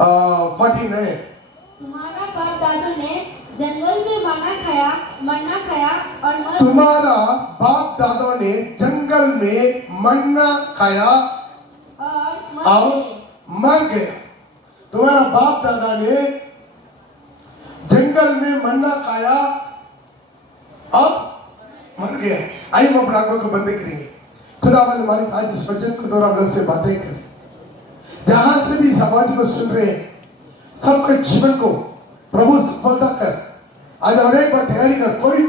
49 तुम्हारा बाप दादू ने जंगल में मन्ना खाया और मर तुम्हारा बाप दादों ने जंगल में मन्ना खाया और और मर गया। तुम्हारा बाप दादा ने जंगल में मन्ना खाया और मर गया। आइए हम अपने आंखों को बंद करेंगे। खुदा मालिक आज इस वचन के द्वारा हम लोग से बातें करें। जहां से भी समाज को सुन रहे हैं, सबके जीवन को प्रभु सफलता कर। आज अनेक बार तैयारी कर, कोई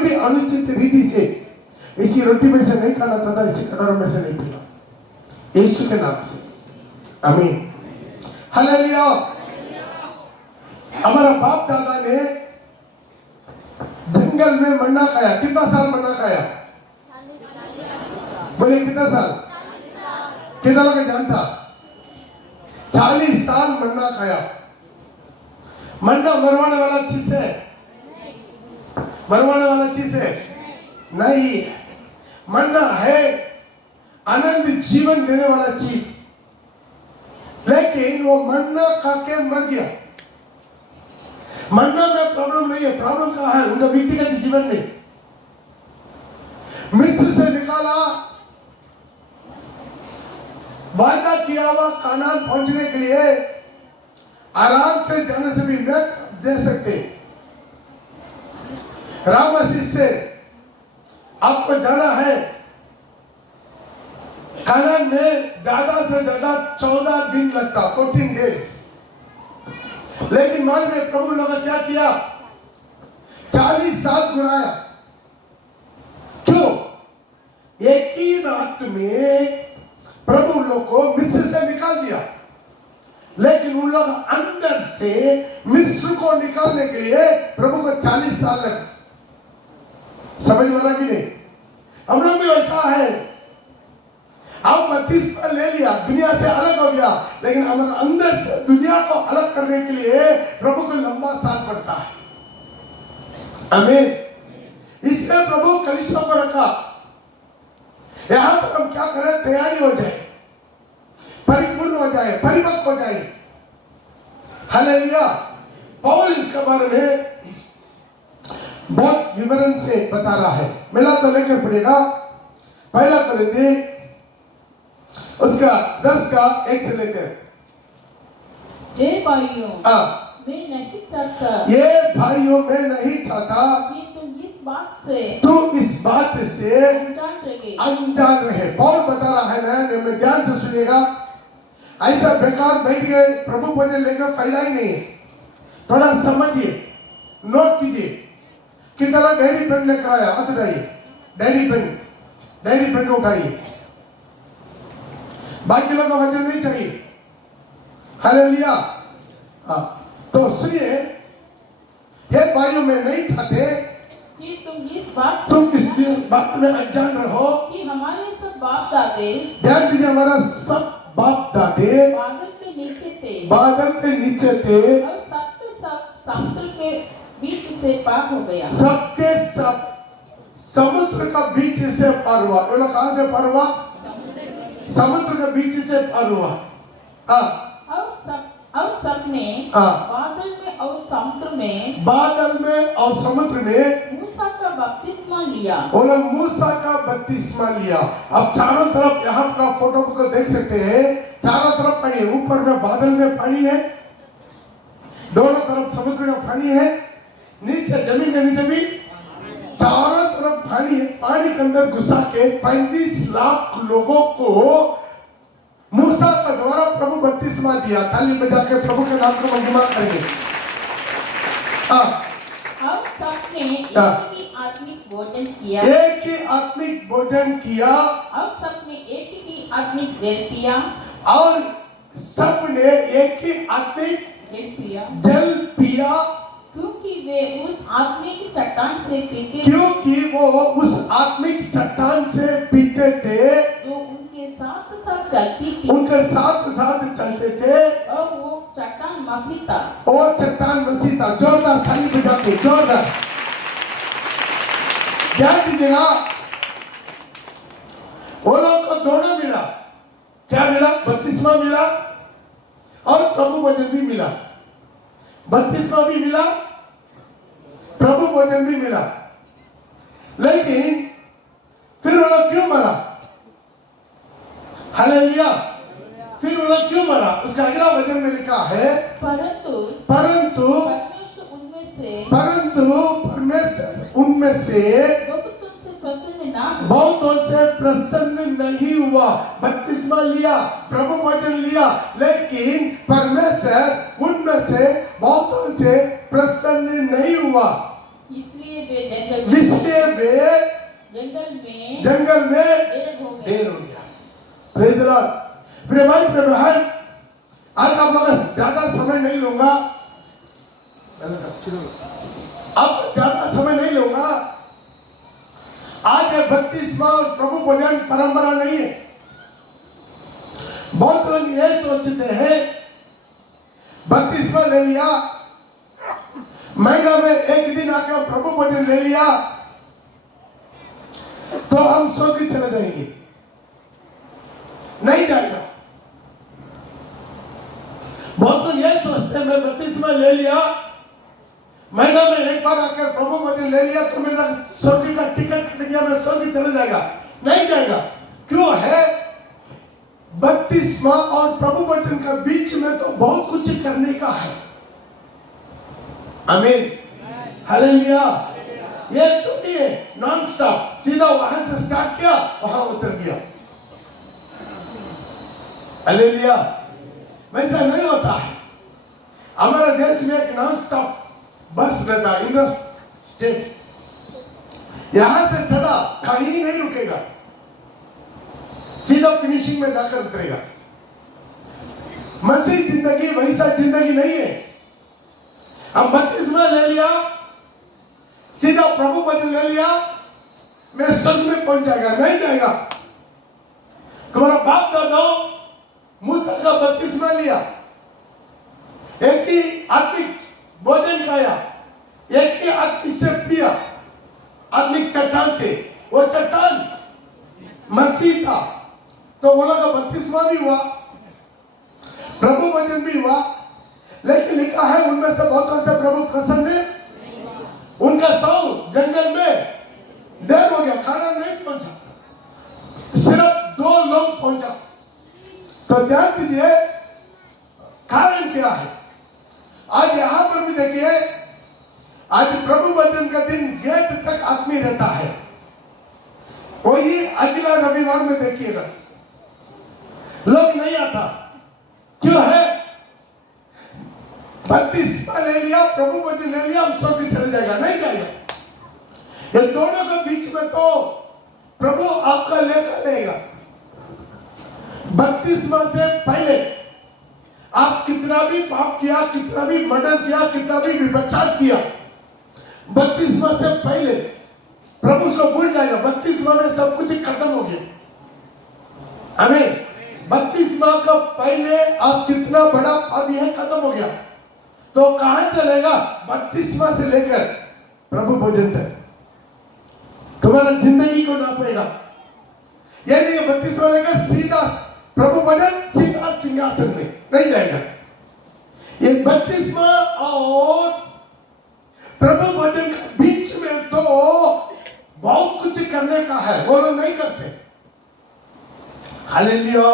भी अनुचित रीति से इसी रोटी में से नहीं खाना तथा इसी कटोरे में से नहीं पीना, यीशु के नाम से आमीन। हालेलुया। हमारा बाप दादा ने जंगल में मन्ना खाया। कितना साल मन्ना खाया? बोले कितना साल? कितना लोग जानता? 40 साल मन्ना खाया। मन्ना मरवाने वाला चीज है? मरवाने वाला चीज है? नहीं। मन्ना है आनंद जीवन देने वाला चीज, लेकिन वो मन्ना खा के मर गया। मन्ना में प्रॉब्लम नहीं है, प्रॉब्लम कहाँ है? उनका व्यक्तिगत जीवन में मिस्र से निकाला, वादा किया हुआ कानान पहुंचने के लिए आराम से जाने से भी न दे सकते। राम आशीष से आपको जाना है कानान में, ज्यादा से ज्यादा 14 दिन लगता, 14 डेज। लेकिन मान में प्रभु लोग ने क्या किया? 40 साल गुराया। क्यों? एक ही रात में प्रभु लोग को मिस्र से निकाल दिया, लेकिन उन लोग अंदर से मिस्र को निकालने के लिए प्रभु को 40 साल लगे। समझ वाला कि नहीं? हम लोग भी वैसा है। आप 32 साल ले लिया, दुनिया से अलग हो गया, लेकिन हमारे अंदर से दुनिया को अलग करने के लिए प्रभु को लंबा साल पड़ता है। आमीन। इसलिए प्रभु कलीसिया को रखा। यहां पर हम क्या करें? तैयारी हो जाए, परिपूर्ण हो जाए, परिपक्व हो जाए। हालेलुया। पौल इसके बारे में बहुत विवरण से बता रहा है। मिला तो लेकर पड़ेगा। पहला कोरिन्थी उसका 10 का 1 से लेकर। हे भाइयों, मैं नहीं चाहता, ये भाइयों मैं नहीं चाहता कि तुम इस बात से अनजान रहे। पौल बता रहा है ना, मैं ध्यान से सुनिएगा। ऐसा बेकार बैठ गए प्रभु वचन लेकर फायदा ही नहीं है। थोड़ा समझिए, नोट कीजिए। कितना डायरी पेन लेकर आया? हाथ उठाइए। डायरी पेन उठाइए। बाकी लोगों का वचन नहीं चाहिए। हालेलुया। तो सुनिए, हे भाइयों मैं नहीं चाहते कि तुम इस बात में अनजान रहो कि हमारे सब बाप दादे, ध्यान दीजिए, हमारा सब बाप दादे बादल के नीचे थे और सबके सब समुद्र के बीच से पार हो गया। सबके सब समुद्र का बीच से पार हुआ। बोला कहां से पार हुआ? समुद्र के बीच से पार हुआ। और सबने बादल में और समुद्र में मूसा का बपतिस्मा लिया। बोला मूसा का बपतिस्मा लिया। अब चारों तरफ यहाँ का फोटो को देख सकते हैं, चारों तरफ पानी है। ऊपर में बादल में पानी है, दोनों तरफ समुद्र का पानी है, नीचे जमीन के नीचे भी चारों तरफ पानी है। पानी के अंदर घुसा के 35 लाख लोगों को मूसा का द्वारा प्रभु बपतिस्मा दिया। ताली बजा के प्रभु के नाम को महिमा करेंगे। अब सबने एक ही आत्मिक भोजन किया। अब सबने एक ही आत्मिक और सबने एक ही आत्मिक जल पिया। क्योंकि वे उस आत्मिक चट्टान से पीते थे जो उनके साथ चलते थे। और वो चट्टान मसीह था। जोरदार ताली बजाते, जोरदार। ध्यान दीजिएगा, वो लोग को दोनों मिला। क्या मिला? बपतिस्मा मिला और प्रभु वचन भी मिला, बपतिस्मा भी मिला, प्रभु वचन भी मिला। लेकिन फिर वो लोग क्यों मरा? हालेलुया। फिर वो लोग क्यों मरा? उसका अगला वचन में लिखा है परंतु परमेश्वर उनमें से बहुत उनसे प्रसन्न नहीं हुआ। बपतिस्मा लिया, प्रभु वचन लिया, लेकिन परमेश्वर उनमें से बहुत उनसे प्रसन्न नहीं हुआ। इसलिए वे जंगल में ढेर हो गया। Praise the Lord. प्रिय भाई प्रिय बहन, आज आप लोग ज्यादा समय नहीं लूंगा, अब ज्यादा समय नहीं लूंगा। आज बपतिस्मा और प्रभु भोजन परंपरा नहीं है। बहुत लोग ये सोचते हैं बपतिस्मा ले लिया, महीना में एक दिन आकर प्रभु भोजन ले लिया तो हम स्वर्ग चले जाएंगे। नहीं जाएगा। बहुत लोग ये सोचते हैं मैं बपतिस्मा ले लिया, महीना में एक बार आकर प्रभु वचन ले लिया तो मेरा स्वर्ग का टिकट कट गया, मैं स्वर्ग चले जाएगा। नहीं जाएगा। क्यों है? बपतिस्मा और प्रभु वचन के बीच में तो बहुत कुछ करने का है। आमीन, हालेलुया। ये तो ये नॉन स्टॉप, सीधा वहां से स्टार्ट किया वहां उतर गया। हालेलुया। वैसा नहीं होता है। हमारे देश में एक नॉन स्टॉप बस रहता है, इंटर स्टेट। यहां से चला कहीं नहीं रुकेगा, सीधा फिनिशिंग में जाकर उतरेगा। मसीह जिंदगी वैसा जिंदगी नहीं है। हम बपतिस्मा ले लिया, सीधा प्रभु वचन ले लिया, मैं स्वर्ग में पहुंच जाएगा। नहीं जाएगा। तुम्हारा बाप दादा मूसा का बपतिस्मा लिया, एक ही आत्मिक भोजन खाया, एक ही आत्मिक से पिया, आत्मिक चट्टान से। वो चट्टान मसीह था, तो वो लोग का बपतिस्मा भी हुआ, प्रभु वचन भी हुआ। लेकिन लिखा है उनमें से बहुतों से प्रभु प्रसन्न है। उनका सौ जंगल में ढेर हो गया, खाना नहीं पहुंचा, सिर्फ 2 लोग पहुंचा। तो ध्यान दीजिए कारण क्या है। आज यहां पर भी देखिए, आज प्रभु वचन का दिन गेट तक आदमी रहता है। वही अगला रविवार में देखिएगा लोग नहीं आता। क्यों है? बपतिस्मा ले लिया, प्रभु वचन ले लिया, हम स्वर्ग चले जाएगा। नहीं जाएगा। ये दोनों के बीच में तो प्रभु आपका लेकर देगा। बपतिस्मा से पहले आप कितना भी पाप किया, कितना भी मर्डर किया, कितना भी व्यभिचार किया, बपतिस्मा से पहले प्रभु को भूल जाएगा। बपतिस्मा में सब कुछ खत्म हो गया। आमीन। बपतिस्मा का पहले आप कितना बड़ा पापी है खत्म हो गया। तो कहां से लेगा? बपतिस्मा से लेकर प्रभु भोजन तक तुम्हारा जिंदगी को नापेगा। यानी बपतिस्मा लेकर सीधा प्रभु भोजन, सीधा सिंहासन में नहीं जाएगा। ये बपतिस्मा और प्रभु भोजन के बीच में तो बहुत कुछ करने का है, वो लोग नहीं करते। हालेलुया।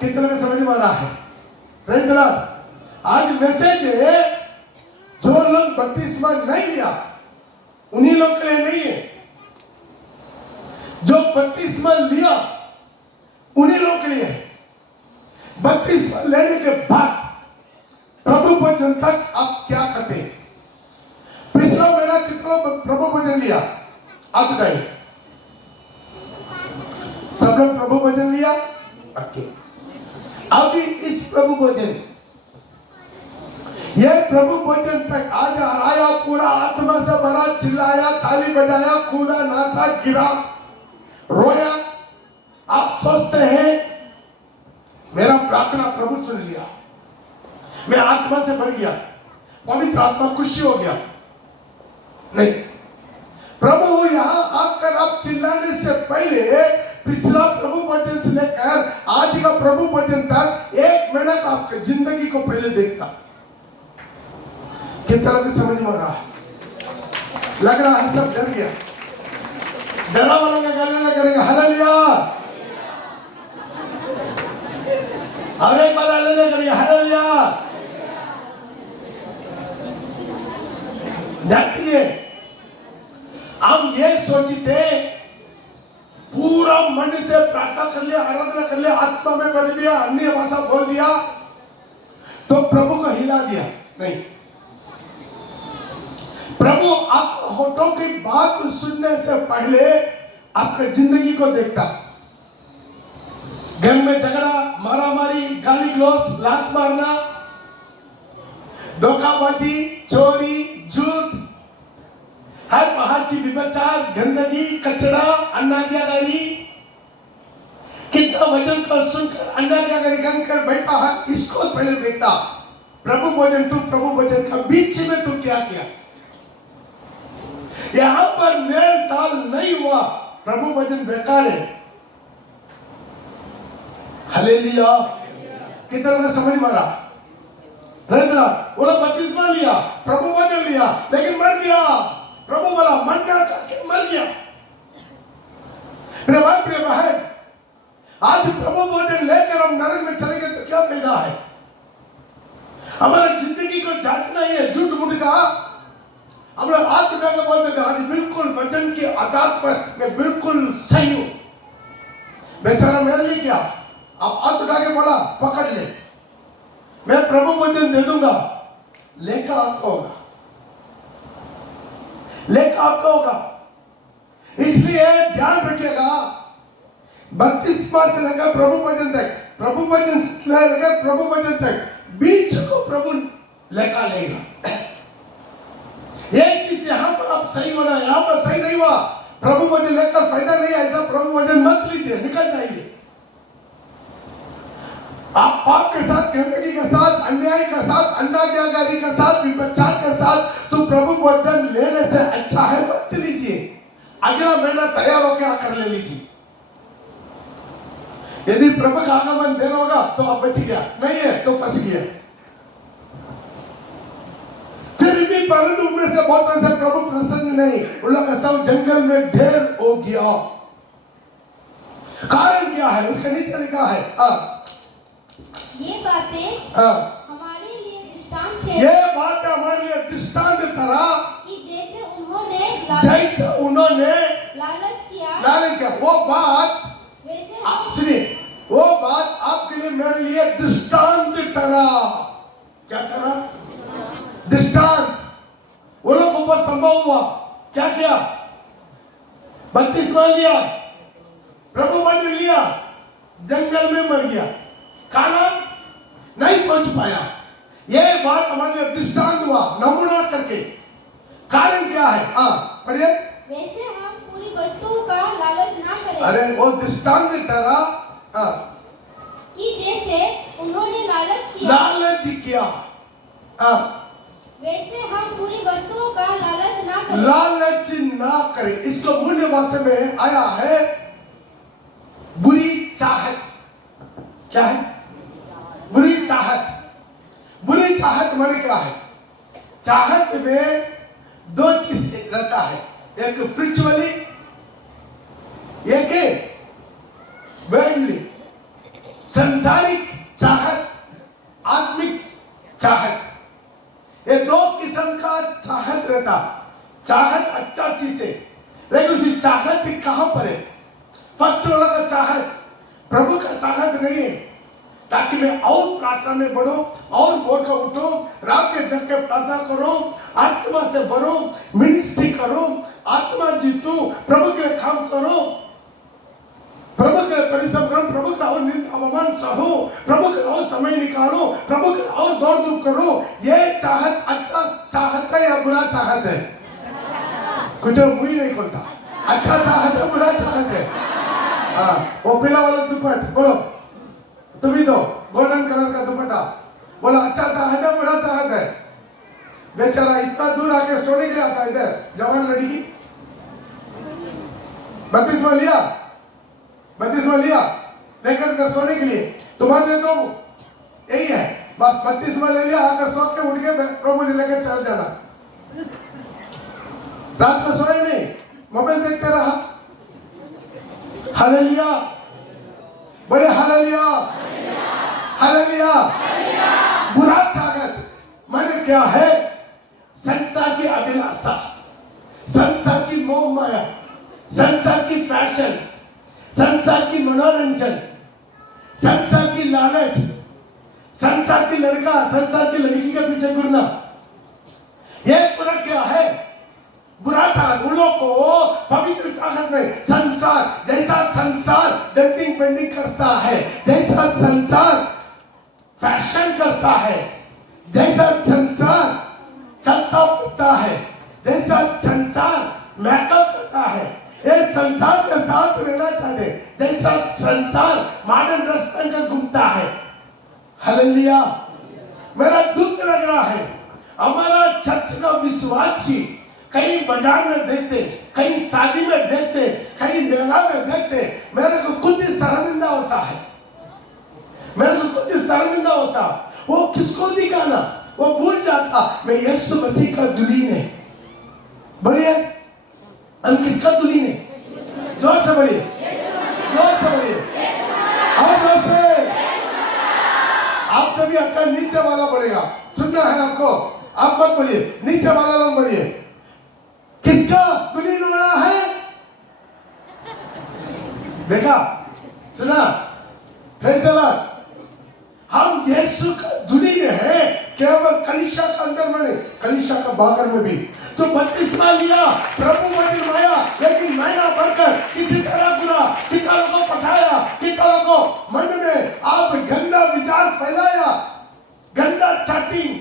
कितने में समझ में आ रहा है? Praise the Lord. आज मैसेज है, जो लोग बपतिस्मा नहीं लिया उन्हीं लोग के लिए नहीं है। जो बपतिस्मा लिया उन्हीं लोग के लिए है। बपतिस्मा लेने के बाद प्रभु वचन तक आप क्या करते हैं? पिछला महीना कितना प्रभु वचन लिया? आप बताइए। सब लोग प्रभु वचन लिया? ओके। अभी इस प्रभु वचन, यह प्रभु वचन तक आज आया, पूरा आत्मा से भरा, चिल्लाया, ताली बजाया, कूदा, नाचा, गिरा, रोया। आप सोचते हैं मेरा प्रार्थना प्रभु सुन लिया, मैं आत्मा से भर गया, पवित्र आत्मा खुशी हो गया। नहीं, प्रभु यहां आकर आप चिल्लाने से पहले पिछला प्रभु वचन से लेकर आज का प्रभु वचन तक 1 महीना का आपके जिंदगी को पहले देखता। कितना लोग समझ में आ रहा है? लग रहा है सब डर गया। डरा वालों का गले ना करेगा हालेलुया। और एक बार हालेलुया करेगा हालेलुया। जानती है हम ये सोचते पूरा मन से प्रार्थना कर लिया, आराधना कर लिया, आत्मा में पढ़ लिया, अन्य भाषा बोल दिया तो प्रभु को हिला दिया। नहीं, प्रभु आप होठों की बात सुनने से पहले आपके जिंदगी को देखता। घर में झगड़ा, मारामारी, गाली गलौज, लात मारना, धोखाबाजी, चोरी, झूठ, हर बाहर की विचार, गंदगी, कचरा, अन्नाज्ञाकारी, कितना वचन को सुनकर अन्नाज्ञाकारी कर बैठा है, इसको पहले देखता। प्रभु भोजन तू प्रभु भोजन का बीच में तू क्या किया? यहां पर मेल ताल नहीं हुआ, प्रभु भोजन बेकार है। हालेलुया। कितना लोग समझ मारा? वो लोग बपतिस्मा लिया, प्रभु भोजन लिया, लेकिन मर गया। प्रभु बोला मरना करके मर गया। मेरे भाई प्रिय बहन, आज प्रभु भोजन लेकर हम नरक में चले गए तो क्या फायदा है? हमारी जिंदगी को जांचना ही है। झूठ मूठ का हम लोग हाथ उठा के बोलते थे आज बिल्कुल वचन के आधार पर मैं बिल्कुल सही हूं। बेचारा मेरे लिए क्या, आप हाथ उठा के बोला पकड़ ले, मैं प्रभु वचन दे दूंगा, लेकर आपको होगा, लेकर आपको होगा। इसलिए ध्यान रखिएगा, बपतिस्मा से लेकर प्रभु वचन तक, प्रभु वचन से लेकर प्रभु वचन तक बीच को प्रभु लेकर लेगा। एक चीज यहाँ पर आप सही होना, यहाँ पर सही नहीं हुआ, प्रभु वचन लेकर फायदा नहीं है, ऐसा प्रभु वचन मत लीजिए, निकल जाइए। आप पाप के साथ, गंदगी के साथ, अन्याय के साथ, अन्नाज्ञाकारी के साथ, विपचार के साथ तो प्रभु वचन लेने से अच्छा है मत लीजिए। अगला महीना तैयार होकर कर ले लीजिए। यदि प्रभु का आगमन देर होगा तो आप बच गया, नहीं है तो फंस गया। फिर भी परंतु उनमें से बहुत ऐसे प्रभु प्रसन्न नहीं, उन लोग का सब जंगल में ढेर हो गया। कारण क्या है? उसके नीचे लिखा है ये बातें हमारे लिए दृष्टांत है। ये बात हमारे लिए दृष्टांत तरह कि जैसे उन्होंने लालच किया, वो बात वैसे आप सुनिए, वो बात आपके लिए मेरे लिए दृष्टांत तरह। क्या तरह? दृष्टांत। वो लोग ऊपर संभव हुआ, क्या किया? बपतिस्मा लिया, प्रभु वचन लिया, जंगल में मर गया, खाना नहीं पहुंच पाया। ये बात हमारे लिए दृष्टांत हुआ, नमूना करके। कारण क्या है? पढ़िए। वैसे हम पूरी वस्तुओं का लालच ना करें। अरे वो दृष्टांत तरह कि जैसे उन्होंने लालच किया, वैसे हम पूरी वस्तुओं का लालच ना करें। इसको मूल्य भाषा में आया है बुरी चाहत। क्या है? बुरी चाहत। बुरी चाहत माने क्या है? चाहत में दो चीज रहता है, एक स्पिरिचुअली, एक वर्ल्डली। संसारिक चाहत, आत्मिक चाहत, ये दो किस्म का चाहत रहता। चाहत अच्छा चीज है, लेकिन उसी चाहत कहां पर है? फर्स्ट वाला का चाहत प्रभु का चाहत नहीं है, ताकि मैं और प्रार्थना में बढ़ूं, और बोल कर उठूं, रात के जग के प्रार्थना करूं, आत्मा से भरूं, मिनिस्ट्री करूं, आत्मा जीतूं, प्रभु के काम करूं, प्रभु के परिश्रम करूं, प्रभु का और निंदा सहूं, प्रभु के और समय निकालूं, प्रभु के और दौड़ धूप करूं। ये चाहत अच्छा चाहत है या बुरा चाहत है? कुछ मुंह नहीं खोलता। अच्छा चाहत है, बुरा चाहत है? वो पीला वाला दुपट्टा बोलो, तुम ही दो, गोल्डन कलर का दुपट्टा बोलो, अच्छा चाहत है, बुरा चाहत है? बेचारा इतना दूर आके सोने के लिए आता है। इधर जवान लड़की बपतिस्मा लिया लेकर सोने के लिए, तुम्हारे तो यही है, बस बत्तीसवां ले लिया, आकर सो के उठ के प्रभु जी लेकर चल जाना। रात को सोए नहीं, मोबाइल देखते रहा। हालेलुया, बड़े हालेलुया, हालेलुया। बुरा चाहत माने क्या है? संसार की अभिलाषा, संसार की मोह माया, संसार की फैशन, संसार की मनोरंजन, संसार की लालच, संसार की लड़का, संसार की लड़की के पीछे घूमना, ये पूरा क्या है? बुरा चाहत। उन लोगों को पवित्र चाहत नहीं। संसार जैसा संसार डेटिंग पेंडिंग करता है, जैसा संसार फैशन करता है, जैसा संसार चलता फिरता है, जैसा संसार मेकअप करता है, ये संसार के साथ रहना चाहते, जैसा संसार मॉडर्न ड्रेस पहनकर घूमता है। हालेलुया। मेरा दुख लग रहा है, हमारा चर्च का विश्वासी कहीं बाजार में देखते, कहीं शादी में देखते, कहीं मेला में देखते, मेरे को खुद ही शर्मिंदा होता है, मेरे को खुद ही शर्मिंदा होता। वो किसको दिखाना? वो भूल जाता मैं यीशु मसीह का दुल्हन है। बढ़िया, हम किसका दुल्हन है? जोर से बढ़िए, जोर से बढ़िए, और जोर से। आपसे भी अच्छा नीचे वाला बढ़ेगा, सुनना है आपको। आप मत बोलिए, नीचे वाला लोग बोलिए, किसका दुल्हन होना है? देखा, सुना, प्रेज़ द लॉर्ड। हम यीशु का दुल्हन है, केवल कलीसिया का अंदर में नहीं, कलीसिया का बाहर में भी। तो बपतिस्मा लिया, प्रभु वचन आया, लेकिन महीना भरकर किसी तरह गुना किताब को पठाया, किताब को मन में आप गंदा विचार फैलाया, गंदा चैटिंग,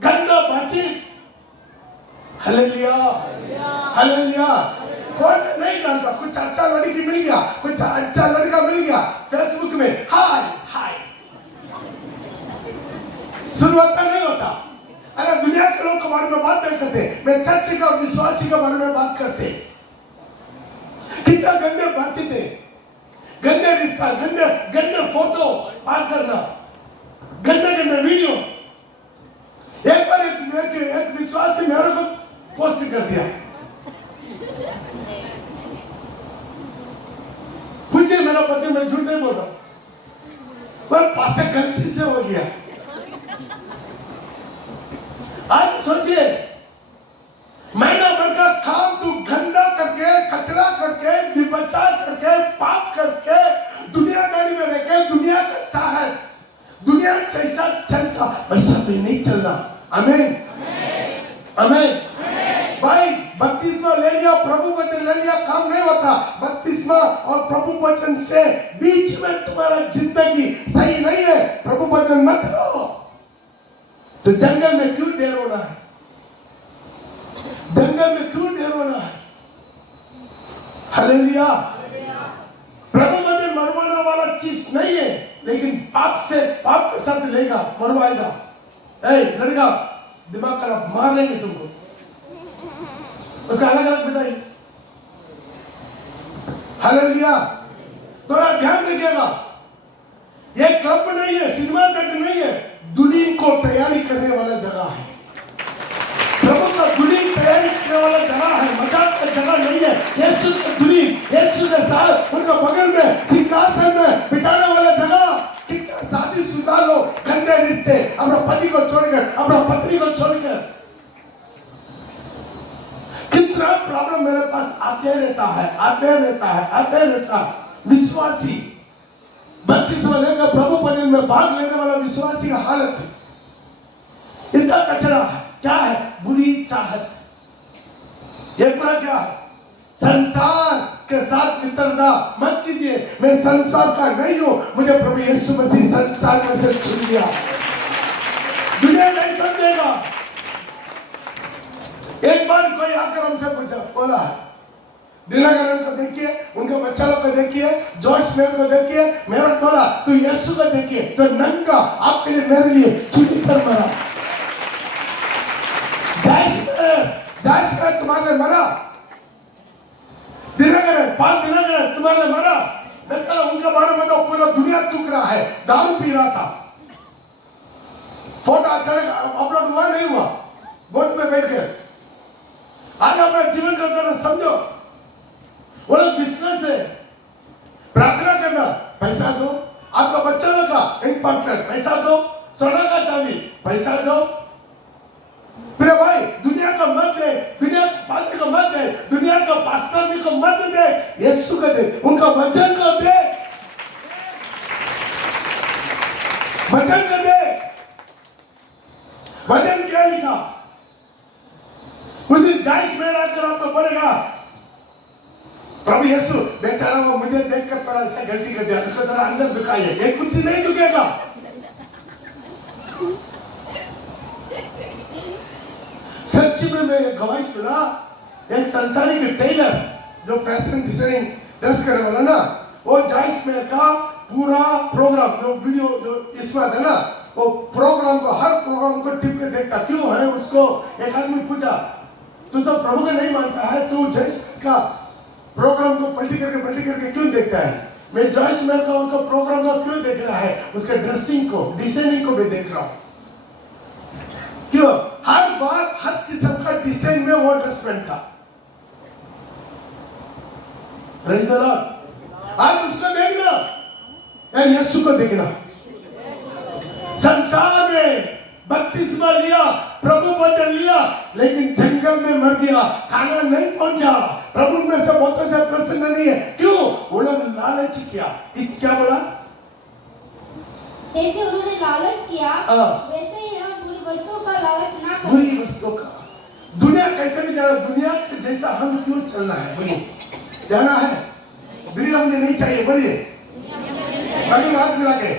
गंदा बातचीत। Hallelujah, hallelujah. कौन नहीं जानता, कुछ अच्छा लड़की मिल गया, कुछ अच्छा लड़का मिल गया, फेसबुक में हाय हाय, शुरुआत नहीं होता। अरे दुनिया के लोग के बारे में बात नहीं करते, मैं चर्च का विश्वासी के बारे में बात करते। कितना गंदे बातचीत है, गंदे रिश्ता, गंदे गंदे फोटो पार करना, गंदे गंदे वीडियो। एक बार एक विश्वासी मेरे को पोस्ट कर दिया, पूछिए मेरा पति, मैं झूठ नहीं बोल रहा, पर पास से गलती से हो गया। आज सोचिए, महीना भर का काम तू गंदा करके, कचरा करके, विपचार करके, पाप करके, दुनियादारी में रहकर, दुनिया का चाहत, दुनिया जैसा चलता वैसा भी नहीं चलना। आमीन, आमीन। भाई बपतिस्मा ले लिया, प्रभु वचन ले लिया, काम नहीं होता। बपतिस्मा और प्रभु वचन से बीच में तुम्हारा जिंदगी सही नहीं है, प्रभु वचन मत लो। तो जंगल में क्यों ढेर होना है? जंगल में क्यों ढेर होना है? हालेलुया। प्रभु वचन मरवाने वाला चीज नहीं है, लेकिन पाप से, पाप के साथ लेगा, मरवाएगा। ए लड़का, दिमाग खराब, मार लेंगे तुमको, उसका अलग अलग बिठाई। हालेलुया। थोड़ा ध्यान रखिएगा, ये क्लब नहीं है, सिनेमा थिएटर नहीं है, दुल्हन को तैयारी करने वाला जगह है। प्रभु का दुल्हन तैयारी करने वाला जगह है, मजाक का जगह नहीं है। यीशु का दुल्हन, यीशु के साथ उनका बगल में सिंहासन में बिठाने वाला जगह। कितना शादीशुदा लोग गंदे रिश्ते, अपना पति को छोड़कर, अपना पत्नी को छोड़कर, कितना प्रॉब्लम मेरे पास आते रहता है, आते रहता है, आते रहता है। विश्वासी बपतिस्मा लेकर प्रभु वचन में भाग लेने वाला विश्वासी का हालत, इसका कचरा है, क्या है? बुरी चाहत। ये पूरा क्या है? संसार के साथ मित्रता मत कीजिए। मैं संसार का नहीं हूं, मुझे प्रभु यीशु मसीह संसार में से चुन लिया। दुनिया नहीं समझेगा। एक बार कोई आकर हमसे पूछा, बोला दिनाकरण को देखिए, उनके बच्चा लोग को देखिए, जॉर्ज मेयर को देखिए, मेरा बोला तो यीशु को देखिए, तो नंगा आपके लिए, मेरे लिए छुट्टी पर मरा। जॉर्ज मेयर तुम्हारे लिए मरा, दिनाकरण, पाल दिनाकरण तुम्हारे लिए मरा। मैं उनके बारे में तो पूरा दुनिया दुख रहा है, दारू पी रहा था, फोटो अचानक अपलोड हुआ नहीं हुआ, बोट में बैठ कर आज अपना जीवन का तरह समझो। वो लोग बिजनेस है, प्रार्थना करना, पैसा दो, आपका बच्चा लोग का एक पार्टनर पैसा दो, सोना का चांदी पैसा दो। मेरे भाई दुनिया का मत दे, दुनिया के पास्टर को मत दे, दुनिया का पास्टर भी को मत दे, यीशु को दे, उनका वचन को दे, वचन को दे। वचन क्या लिखा? उस दिन जाइस में आकर आपको पड़ेगा, प्रभु यीशु बेचारा वो मुझे देखकर थोड़ा सा गलती कर दिया, उसको थोड़ा अंदर दुखाइए, एक कुत्ती नहीं दुखेगा। सच्ची में मैं गवाही सुना, एक संसारिक टेलर जो फैशन डिजाइनिंग ड्रेस करने वाला ना, वो जाइस में का पूरा प्रोग्राम जो वीडियो जो इसमें है ना, वो प्रोग्राम को हर प्रोग्राम को टिप के देखता। क्यों है? उसको एक आदमी पूछा, तू तो प्रभु को नहीं मानता है, तू जाइस का प्रोग्राम को पलटी करके क्यों देखता है? मैं जॉइस मैन का उनका प्रोग्राम को क्यों देख रहा है? उसके ड्रेसिंग को, डिजाइनिंग को भी देख रहा हूं। क्यों? हर बार हर किस्म का डिजाइन में वो ड्रेस पहनता। Praise the Lord. आज उसको देखना या यीशु को देखना। संसार में बपतिस्मा लिया, प्रभु वचन लिया, लेकिन जंगल में मर गया, खाना नहीं पहुंचा, प्रभु में से बहुतों से प्रसन्न नहीं है। क्यों? वो लोग लालच किया। क्या बोला? जैसे उन्होंने लालच किया, वैसे ही हम बुरी वस्तुओं का लालच ना करें। बुरी वस्तुओं का, दुनिया कैसे भी जाना, दुनिया के जैसा हम क्यों चलना है? बोलिए, जाना है? दुनिया मुझे नहीं चाहिए, बोलिए, बड़ी बात मिला के।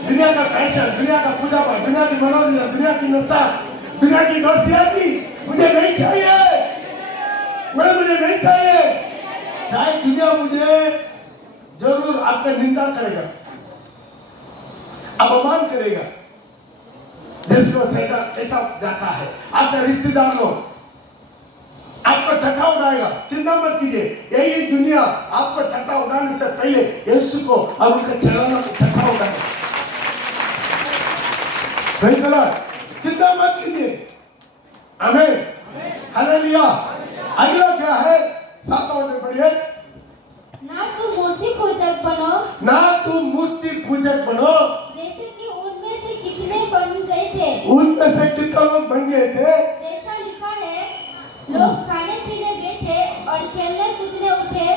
दुनिया का फैशन, दुनिया का पूजा पाठ, दुनिया की मनोरंजन, दुनिया की नशा, दुनिया की दोस्ती मुझे नहीं चाहिए, मुझे नहीं चाहिए। चाहे दुनिया मुझे जरूर आपका निंदा करेगा, अपमान करेगा, जिसको ऐसा जाता है, आपका रिश्तेदार लोग आपको ठट्ठा उड़ाएगा, चिंता मत कीजिए। यही दुनिया आपको ठट्ठा उड़ाने से पहले यीशु को और उनके चरणों को ठट्ठा उड़ाएगा। चिंता मत कीजिए। आमीन, हालेलुया। अगला क्या है? 7वां वचन पढ़िए। ना तू मूर्ति पूजक बनो, ना तू मूर्ति पूजक बनो, जैसे कि उनमें से कितने बन गए थे। उनमें से कितने लोग बन गए थे? जैसा लिखा है, लोग खाने पीने बैठे और खेलने कूदने उठे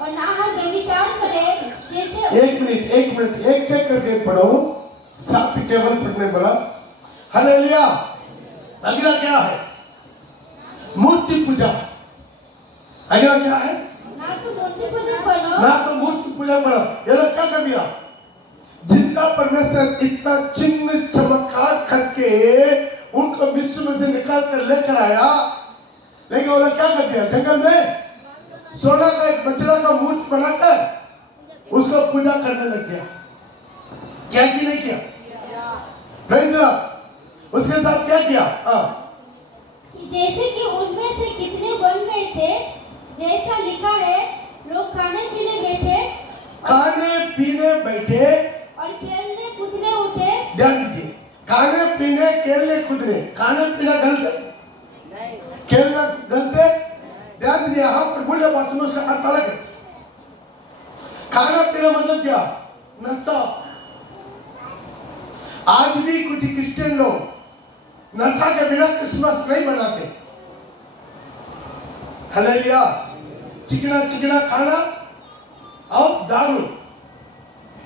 और नाहक व्यभिचार करे। जैसे एक मिनट एक करके पढ़ो, साथ केवल पढ़ने बोला। हालेलुया। अगला क्या है? मूर्ति पूजा। अगला क्या है? ना तो मूर्ति पूजक बनो, ना तो मूर्ति पूजा बनो। ये लोग क्या कर दिया? जिंदा परमेश्वर इतना चिन्ह चमत्कार करके उनको मिस्र में से निकाल कर लेकर आया, लेकिन वो लोग क्या कर दिया? जंगल में सोना का एक बछड़ा का मूर्ति बनाकर उसको पूजा करने लग गया। क्या की नहीं किया? Praise the Lord. उसके साथ क्या किया? जैसे कि उनमें से कितने बन गए थे, जैसा लिखा है, लोग खाने पीने बैठे और खेलने कूदने उठे। ध्यान दीजिए, खाने पीने खेलने कूदने, खाने पीना गलत, खेलना गलत। ध्यान दीजिए, यहाँ पर बोले भाषा में उसका अर्थ अलग है। खाना पीना मतलब क्या? नशा। आज भी कुछ क्रिश्चियन लोग नशा के बिना क्रिसमस नहीं मनाते। हालेलुया। चिकना खाना और दारू,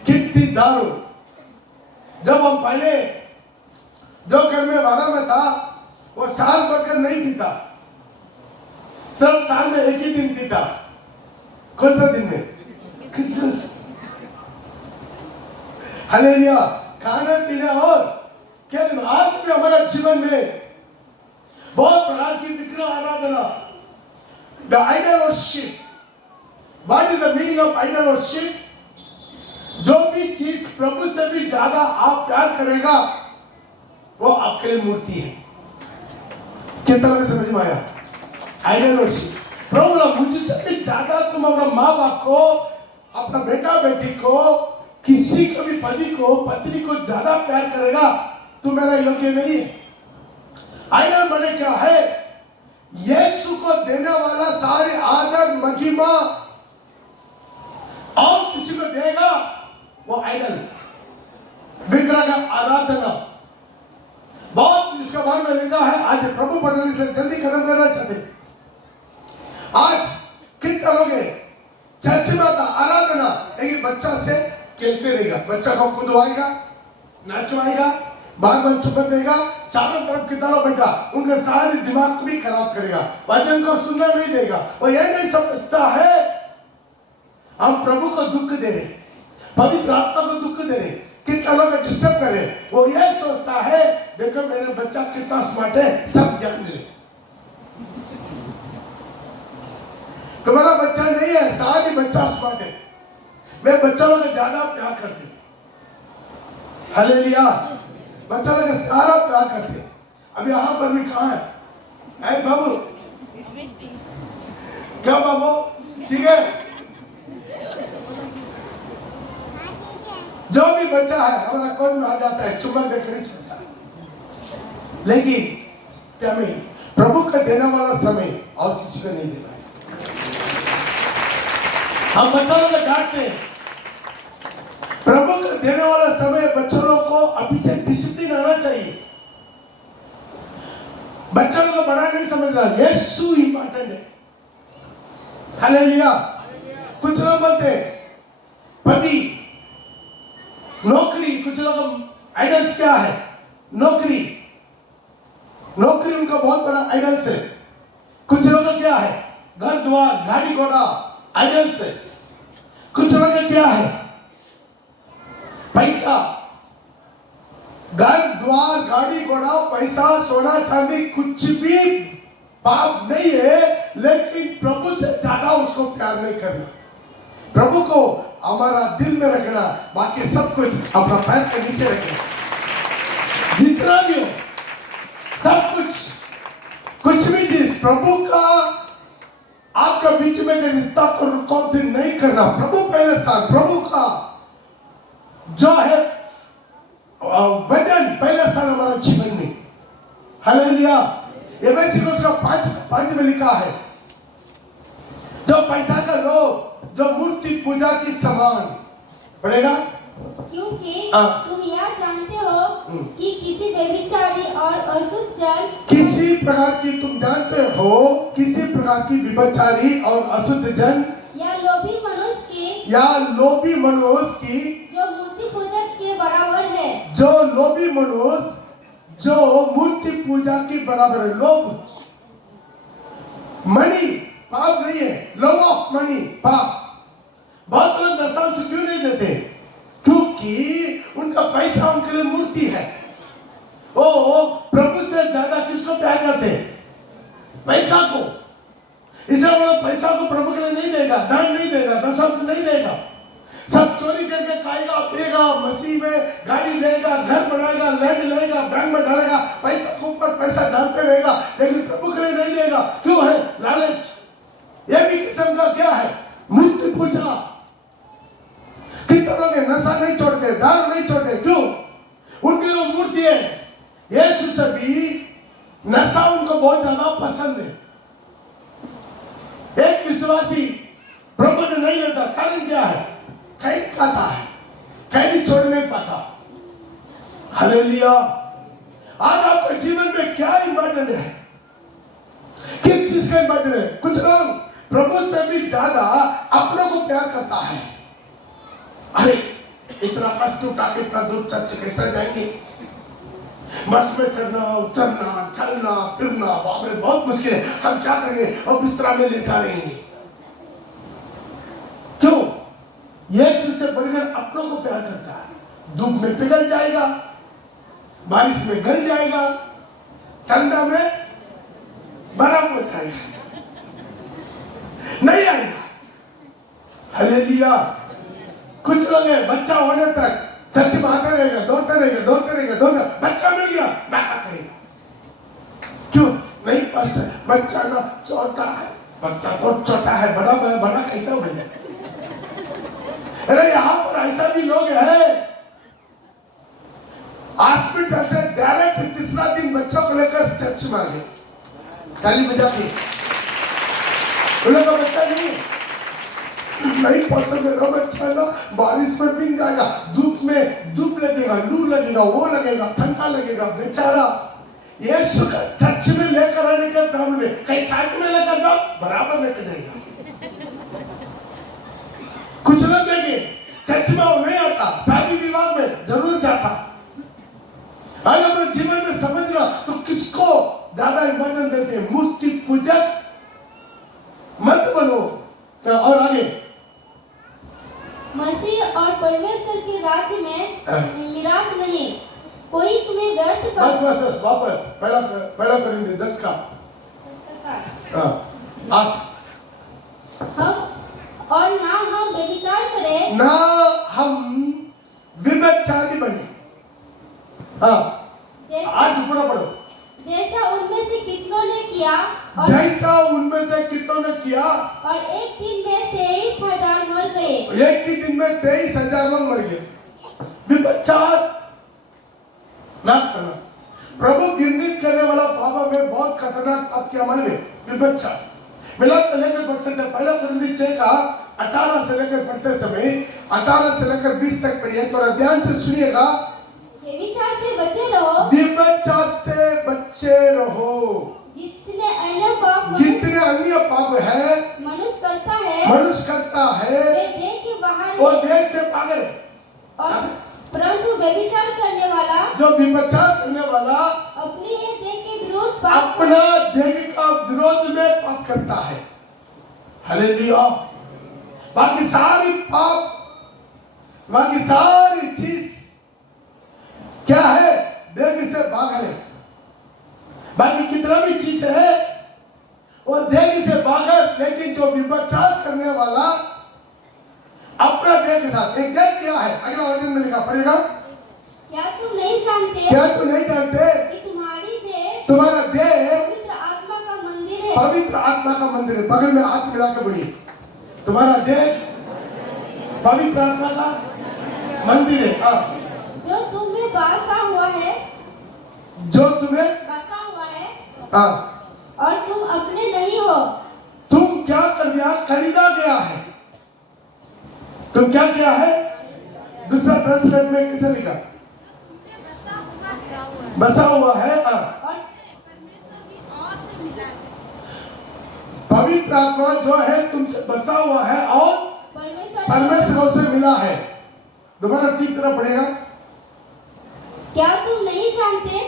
कितनी दारू। जब हम पहले जो घर में वाला में था, वो साल भर नहीं पीता, सब साल में एक ही दिन पीता। कौन सा दिन में? क्रिसमस। हालेलुया। खाना पीना और केवल आज भी हमारे जीवन में बहुत प्रकार की विग्रह आराधना, the idol worship. What is the meaning of idol worship? जो भी चीज प्रभु से भी ज्यादा आप प्यार करेगा, वो आपके लिए मूर्ति है। कितना में समझ में आया? Idol worship. प्रभु मुझसे भी ज्यादा तुम अपना माँ बाप को, अपना बेटा बेटी को, किसी को भी पति को, पत्नी को ज्यादा प्यार करेगा, तू मेरा योग्य नहीं है। आइडल माने क्या है? यीशु को देने वाला सारे आदर महिमा और किसी को देगा वो आइडल, विग्रह का आराधना। बहुत इसके बारे में लिखा है। आज प्रभु पढ़ने से जल्दी खत्म करना चाहते। आज कितने लोग चर्च में आता आराधना, लेकिन बच्चा से खेलते रहेगा, बच्चा को खुदवाएगा, नाचवाएगा, बार बार चुपन देगा, चारों तरफ कितना लोग बैठा, उनका सारे दिमाग को भी खराब करेगा, वचन को सुनना नहीं देगा। वो ये नहीं समझता है हम प्रभु को दुख दे रहे, पवित्र आत्मा को दुख दे रहे, कितना लोग डिस्टर्ब करे। वो ये सोचता है देखो मेरा बच्चा कितना स्मार्ट है, सब जान ले। तुम्हारा बच्चा नहीं है, सारे बच्चा स्मार्ट है। मैं बच्चा लोग ज्यादा प्यार करते, हालेलुया, बच्चा लोग सारा प्यार करते। अब यहाँ पर भी कहाँ है बाबू? क्या बाबू? ठीक है, जो भी बच्चा है हमारा कोच में आ जाता है, चुम्बन देकर नहीं छोड़ता। लेकिन क्या मैं प्रभु का देने वाला समय और किसी को नहीं देना है। हम बच्चों को डांटते हैं, प्रभु का देने वाला समय बच्चों को अभी से डिसिप्लिन आना चाहिए। बच्चों को बड़ा नहीं समझ रहा, यीशु इंपॉर्टेंट है। हालेलुया। कुछ लोग बोलते हैं पति, नौकरी, कुछ लोग आइडल्स क्या है? नौकरी, नौकरी उनका बहुत बड़ा आइडल्स है। कुछ लोग क्या है? घर द्वार, गाड़ी घोड़ा, आइडल्स है। कुछ लोग क्या है? पैसा, घर द्वार, गाड़ी घोड़ा, पैसा, सोना चांदी, कुछ भी पाप नहीं है, लेकिन प्रभु से ज्यादा उसको प्यार नहीं करना। प्रभु को हमारा दिल में रखना, बाकी सब कुछ अपना पैर के नीचे रखना। जितना भी हो, सब कुछ भी चीज प्रभु का आपका बीच में रिश्ता को रुकावट नहीं करना। प्रभु पहले स्थान, प्रभु का जो है वचन पहले स्थान हमारे जीवन में। हालेलुया। ये वैसे उसका 5 में लिखा है, जो पैसा का लोभ, जो मूर्ति पूजा की समान पड़ेगा। क्योंकि तुम यह जानते हो कि किसी व्यभिचारी और अशुद्ध जन, किसी प्रकार की तुम जानते हो किसी प्रकार की व्यभिचारी और अशुद्ध जन या लोभी मनुष्य की जो मूर्ति पूजक के बराबर है, जो लोभी मनुष्य जो मूर्ति पूजा की बराबर है। लोभ, मनी पाप नहीं है, लव ऑफ मनी पाप। बहुत लोग दशम से क्यों नहीं देते? क्योंकि उनका पैसा उनके लिए मूर्ति है। ओ प्रभु से ज्यादा किसको प्यार करते? पैसा को। इसलिए वो पैसा को प्रभु के लिए नहीं देगा, दान नहीं देगा, दशम से नहीं देगा। सब चोरी करके खाएगा, पिएगा, मसीह में गाड़ी लेगा, घर बनाएगा, लैंड लेगा, बैंक में डालेगा, पैसा के ऊपर पैसा डालते रहेगा, लेकिन प्रभु के लिए नहीं देगा। क्यों है? लालच। यह भी किस्म का क्या है? मूर्ति पूजा। कितने लोग नशा नहीं छोड़ते, दारू नहीं छोड़ते, क्यों? उनकी वो मूर्ति है। यीशु से भी नशा उनको बहुत ज्यादा पसंद है। एक विश्वासी प्रभु ने नहीं लेता, कारण क्या है? कहीं खाता है, कहीं छोड़ नहीं पाता। हालेलुया। आज आपके जीवन में क्या इंपॉर्टेंट है? किस चीज का इंपॉर्टेंट है? कुछ लोग प्रभु से भी ज्यादा अपनों को प्यार करता है। अरे इतना कष्ट उठा के इतना दूर चर्च कैसे जाएंगे? बस में चढ़ना, उतरना, चलना फिरना, बाप रे बहुत मुश्किल है, हम क्या करेंगे? और बिस्तरा में लेटा रहेंगे। क्यों? यीशु से बढ़कर अपनों को प्यार करता है। धूप में पिघल जाएगा, बारिश में गल जाएगा, ठंडा में बर्फ हो जाएगा, नहीं आएगा। हालेलुया। कुछ लोग हैं बच्चा होने तक चर्च में आते रहेगा, दौड़ते रहेगा, बच्चा मिल गया, मैं क्या करेगा? क्यों? नहीं पास्टर, बच्चा ना छोटा है। बच्चा तो छोटा है, बड़ा कैसा बन जाए? अरे यहाँ पर ऐसा भी लोग हैं, हॉस्पिटल से बच्चों को लेकर चर्च में आ गए, ताली बजा के। उन लोगों का बच्चा नहीं पढ़ता, मेरा बच्चा ना बारिश में भीग जाएगा, धूप में धूप लगेगा, लू लगेगा, वो लगेगा, ठंडा लगेगा, बेचारा। यीशु का चर्च में लेकर आने के काम में कहीं साथ में लेकर जाओ, बराबर लेकर जाएगा। कुछ लोग देंगे चर्च में वो नहीं आता, शादी विवाह में जरूर जाता। अगर अपने जीवन में समझना तो किसको ज्यादा इम्पोर्टेंस देते हैं? मूर्ति पूजक मत बनो। और आगे मसीह और परमेश्वर के राज्य में निराश नहीं, कोई तुम्हें व्यर्थ बस वापस पहला करेंगे 10 का 8। हम और ना हम व्यभिचार करें, ना हम व्यभिचारी बने। आज पूरा पढ़ो। जैसा उनमें से कितनों ने किया जैसा उनमें से कितनों ने किया, और एक दिन में 23,000 मर गए। एक ही दिन में 23,000 लोग मर गए। व्यभिचार ना करना। प्रभु गिरनित करने वाला पाप में बहुत खतरनाक पाप क्या मालूम है? व्यभिचार। मिलाद से लेकर पढ़ सकते, पहला कुरिन्थियों 6 का 18 से लेकर पढ़ते समय 18 से लेकर 20 तक पढ़िए, थोड़ा ध्यान से सुनिएगा। व्यभिचार से बचे रहो, व्यभिचार से बचे रहो। जितने अन्य पाप है मनुष्य करता है, वे देह के बाहर वो देह से पागल है। और परंतु व्यभिचार करने वाला, जो व्यभिचार करने वाला अपने ही देह के विरोध पाप अपना देह का विरोध में पाप करता है। हालेलुया। बाकी सारी पाप, बाकी सारी चीज क्या है? देह से बाहर है। बाकी कितना भी चीज है वो देह से बाहर, लेकिन जो व्यभिचार करने वाला अपना देह के साथ, एक देह क्या है? अगला वचन में लिखा पड़ेगा, क्या तुम नहीं जानते कि तुम्हारा देह पवित्र आत्मा का मंदिर है? पवित्र आत्मा का मंदिर है। बगल में हाथ मिला के बोलिए, तुम्हारा देह पवित्र आत्मा का मंदिर है। जो तुम में बसा हुआ है, जो तुम्हें बसा हुआ है, हाँ, और तुम अपने नहीं हो। तुम क्या कर दिया? खरीदा गया है। तुम क्या किया है? दूसरा ट्रांसलेट में किसे लिखा? बसा हुआ है। पवित्र आत्मा जो है तुमसे बसा हुआ है और परमेश्वर से मिला है। दोबारा ठीक तरह पढ़ेगा। क्या तुम नहीं जानते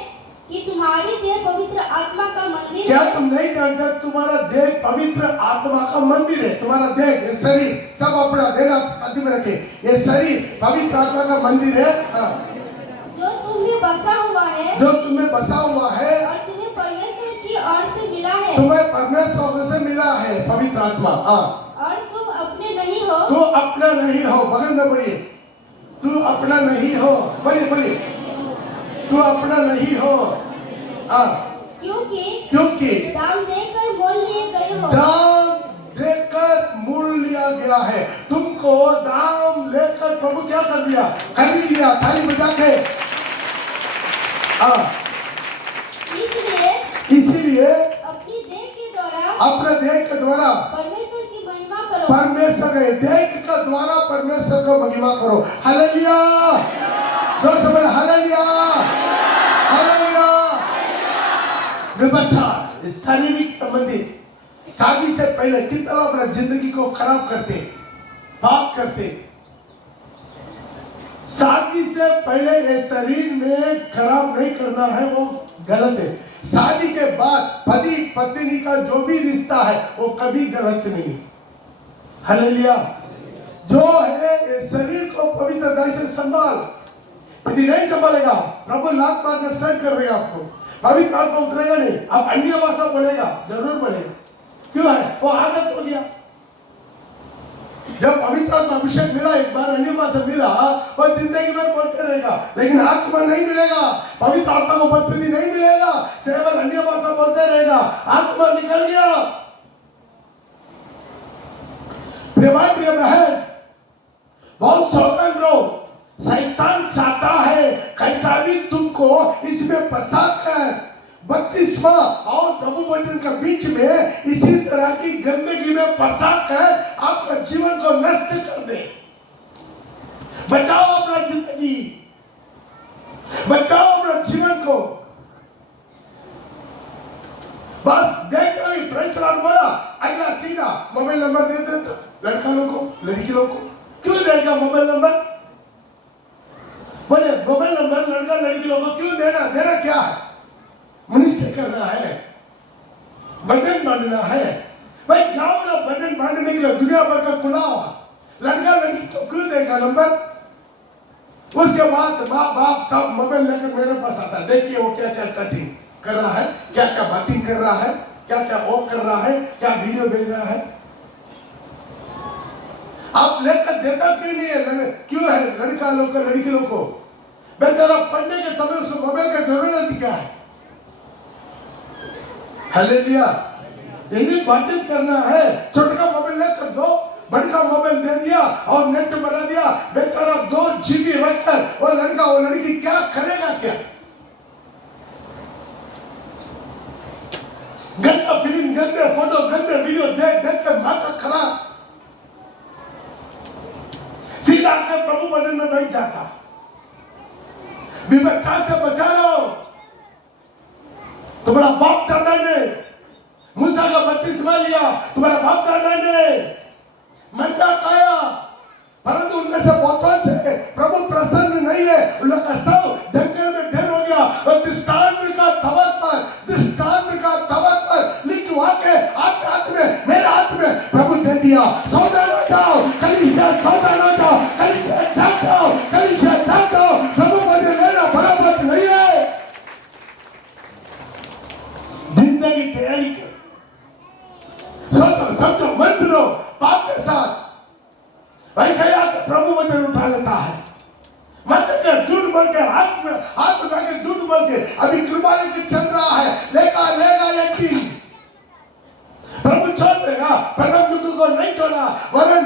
कि तुम्हारी देह पवित्र आत्मा का मंदिर है? क्या तुम नहीं जानते तुम्हारा देह पवित्र आत्मा का मंदिर है? तुम्हारा देह, ये शरीर, सब अपना देना छाती में रखे, ये शरीर पवित्र आत्मा का मंदिर है। जो तुम्हें बसा हुआ है, जो तुम्हें बसा हुआ है और तुम्हें परमेश्वर की ओर से मिला है, तुम्हें परमेश्वर से मिला है पवित्र आत्मा। और तुम अपने नहीं हो। तू अपना नहीं हो। बगल में बोलिए, तू अपना नहीं हो। बोलिए, तू अपना नहीं हो। क्योंकि दाम देकर मोल लिए गए हो। दाम देकर मोल लिया गया है। तुमको दाम लेकर प्रभु क्या कर दिया? खरीद लिया। ताली बजा के। इसलिए अपनी देह के द्वारा, अपने देह के द्वारा परमेश्वर की महिमा करो। परमेश्वर के देह के द्वारा परमेश्वर को महिमा करो। हालेलुया। जो सब हालेलुया, हालेलुया। व्यभिचार शारीरिक संबंधी, शादी से पहले कितना अपना जिंदगी को खराब करते, पाप करते। शादी से पहले ये शरीर में खराब नहीं करना है, वो गलत है। शादी के बाद पति पत्नी का जो भी रिश्ता है वो कभी गलत नहीं। हालेलुया। जो है ये शरीर को पवित्रता से संभाल। यदि नहीं संभालेगा प्रभु लात मार कर कर देगा आपको। पवित्र आत्मा उतरेगा नहीं। अब अन्य भाषा बोलेगा, जरूर बोलेगा। क्यों है? वो आदत हो गया। जब पवित्र आत्मा अभिषेक मिला, एक बार अन्य भाषा मिला, वो जिंदगी में बोलते रहेगा, लेकिन आत्मा नहीं मिलेगा। पवित्र आत्मा को उपस्थिति नहीं मिलेगा, केवल अन्य भाषा बोलते रहेगा, आत्मा निकल गया। प्रिय भाई, प्रिय बहन, बहुत सावधान रहो। शैतान चाहता है कैसा भी तुमको इसमें फंसा कर बपतिस्मा और प्रभु वचन के बीच में इसी तरह की गंदगी में फंसा कर आपका जीवन को नष्ट कर दे। बचाओ अपना जिंदगी, बचाओ अपना जीवन को। बस देखते ही प्रेस लॉर्ड बोला, अगला सीधा मोबाइल नंबर दे देता लड़का लोग को, लड़की लोग को। क्यों देगा मोबाइल नंबर? बोले मोबाइल नंबर लड़का लड़की लोगों को क्यों देना? देना क्या है? मनुष्य करना है, बटन बांधना है। भाई जाओ ना बटन बांधने के लिए दुनिया भर का खुला हुआ, लड़का लड़की को क्यों देगा नंबर? उसके बाद माँ बाप सब मोबाइल लेकर मेरे पास आता है, देखिए वो क्या क्या चैटिंग कर रहा है, क्या क्या बातें कर रहा है, क्या क्या वो कर रहा है, क्या वीडियो भेज रहा है। आप लेकर देता क्यों नहीं है? क्यों है लड़का लोग को, लड़की लोग को? बेचारा पढ़ने के समय उसको मोबाइल का जरूरत क्या है? हालेलुया। यही बातचीत करना है। छोटा मोबाइल लेकर दो, बड़ा मोबाइल दे दिया और नेट बना दिया। बेचारा 2 GB रखकर वो लड़का वो लड़की क्या करेगा? क्या गंदा फिल्म, गंदे फोटो, गंदे वीडियो देख देख कर माथा खराब, सीधा आकर प्रभु वचन में बैठ जाता। विपक्षा से बचा लो। तुम्हारा बाप दादा ने मूसा का बपतिस्मा लिया, तुम्हारा बाप दादा ने मन्ना खाया, परंतु उनमें से बहुतों से प्रभु प्रसन्न नहीं है। उन लोग का सब जंगल में ढेर हो गया और दृष्टांत का तवत पर लिख वाके आपके हाथ में, मेरे हाथ में प्रभु दे दिया। सावधान हो जाओ, कलीसिया सावधान हो जाओ, कलीसिया जाग जाओ, कलीसिया जाग जाओ। प्रभु मुझे लेना बराबर नहीं है। जिंदगी तैयारी कर, समझो मत लो पाप के साथ। वैसे आकर प्रभु वचन उठा लेता है। मत कर झूठ बोल के, हाथ उठा के झूठ बोल के अभी कृपा चल रहा है, लेगा ये चीज प्रभु छोड़ देगा। प्रथम युग को नहीं छोड़ा, वरन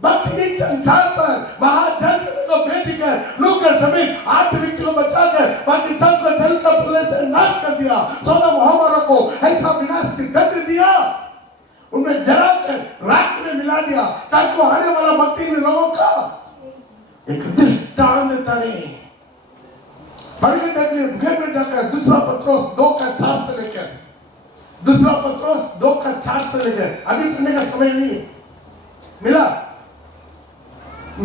भक्ति संसार पर महाजन को भेजकर लोग समेत 8 व्यक्ति को बचाकर बाकी सबको जल का प्रलय से नाश कर दिया। 16 मोहम्मद को ऐसा विनाश की दंड दिया, उन्हें जलाकर राख में मिला दिया, ताकि वो आने वाला भक्ति में लोगों का एक दृष्टांत तरे। पढ़ के देख लिए घर में जाकर दूसरा पत्रोस 2:4 से लेकर, दूसरा पत्रोस 2:4 से लेकर, अभी पढ़ने का समय नहीं है। मिला नहीं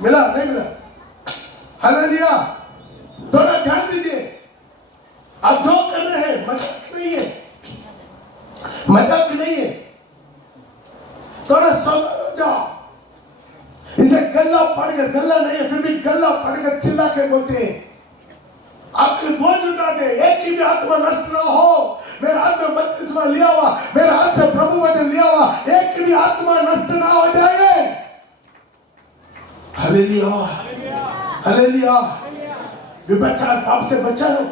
मिला? हालेलुया। थोड़ा ध्यान दीजिए, आप जो कर रहे हैं मजाक नहीं है, मजाक नहीं है। थोड़ा समझ जाओ। इसे गल्ला पढ़कर, गल्ला नहीं है फिर भी गल्ला पढ़कर चिल्ला के बोलते हैं, आपके बोझ उठाते, एक की भी आत्मा नष्ट न हो। मेरे हाथ में बपतिस्मा लिया हुआ, मेरे हाथ से प्रभु वचन लिया हुआ, एक की भी आत्मा नष्ट ना हो जाए। Hallelujah, hallelujah. विपचार पाप से बचा लो।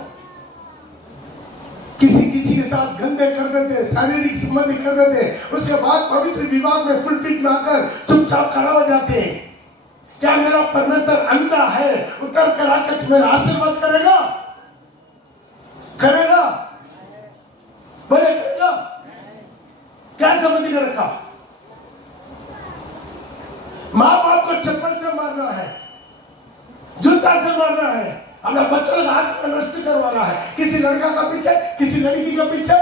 किसी के साथ गंदे कर देते, शारीरिक संबंध कर देते, उसके बाद पवित्र विवाह में फुल पीठ में आकर चुपचाप खड़ा हो जाते हैं। क्या मेरा परमेश्वर अंधा है? उतर कर आकर तुम्हें आशीर्वाद करेगा? करेगा? बोले करेगा? क्या समझ कर रखा? माँ बाप को चप्पल से मारना है, जूता से मारना है, अपना बच्चों का हाथ में नष्ट करवाना है, किसी लड़का का पीछे, किसी लड़की के पीछे।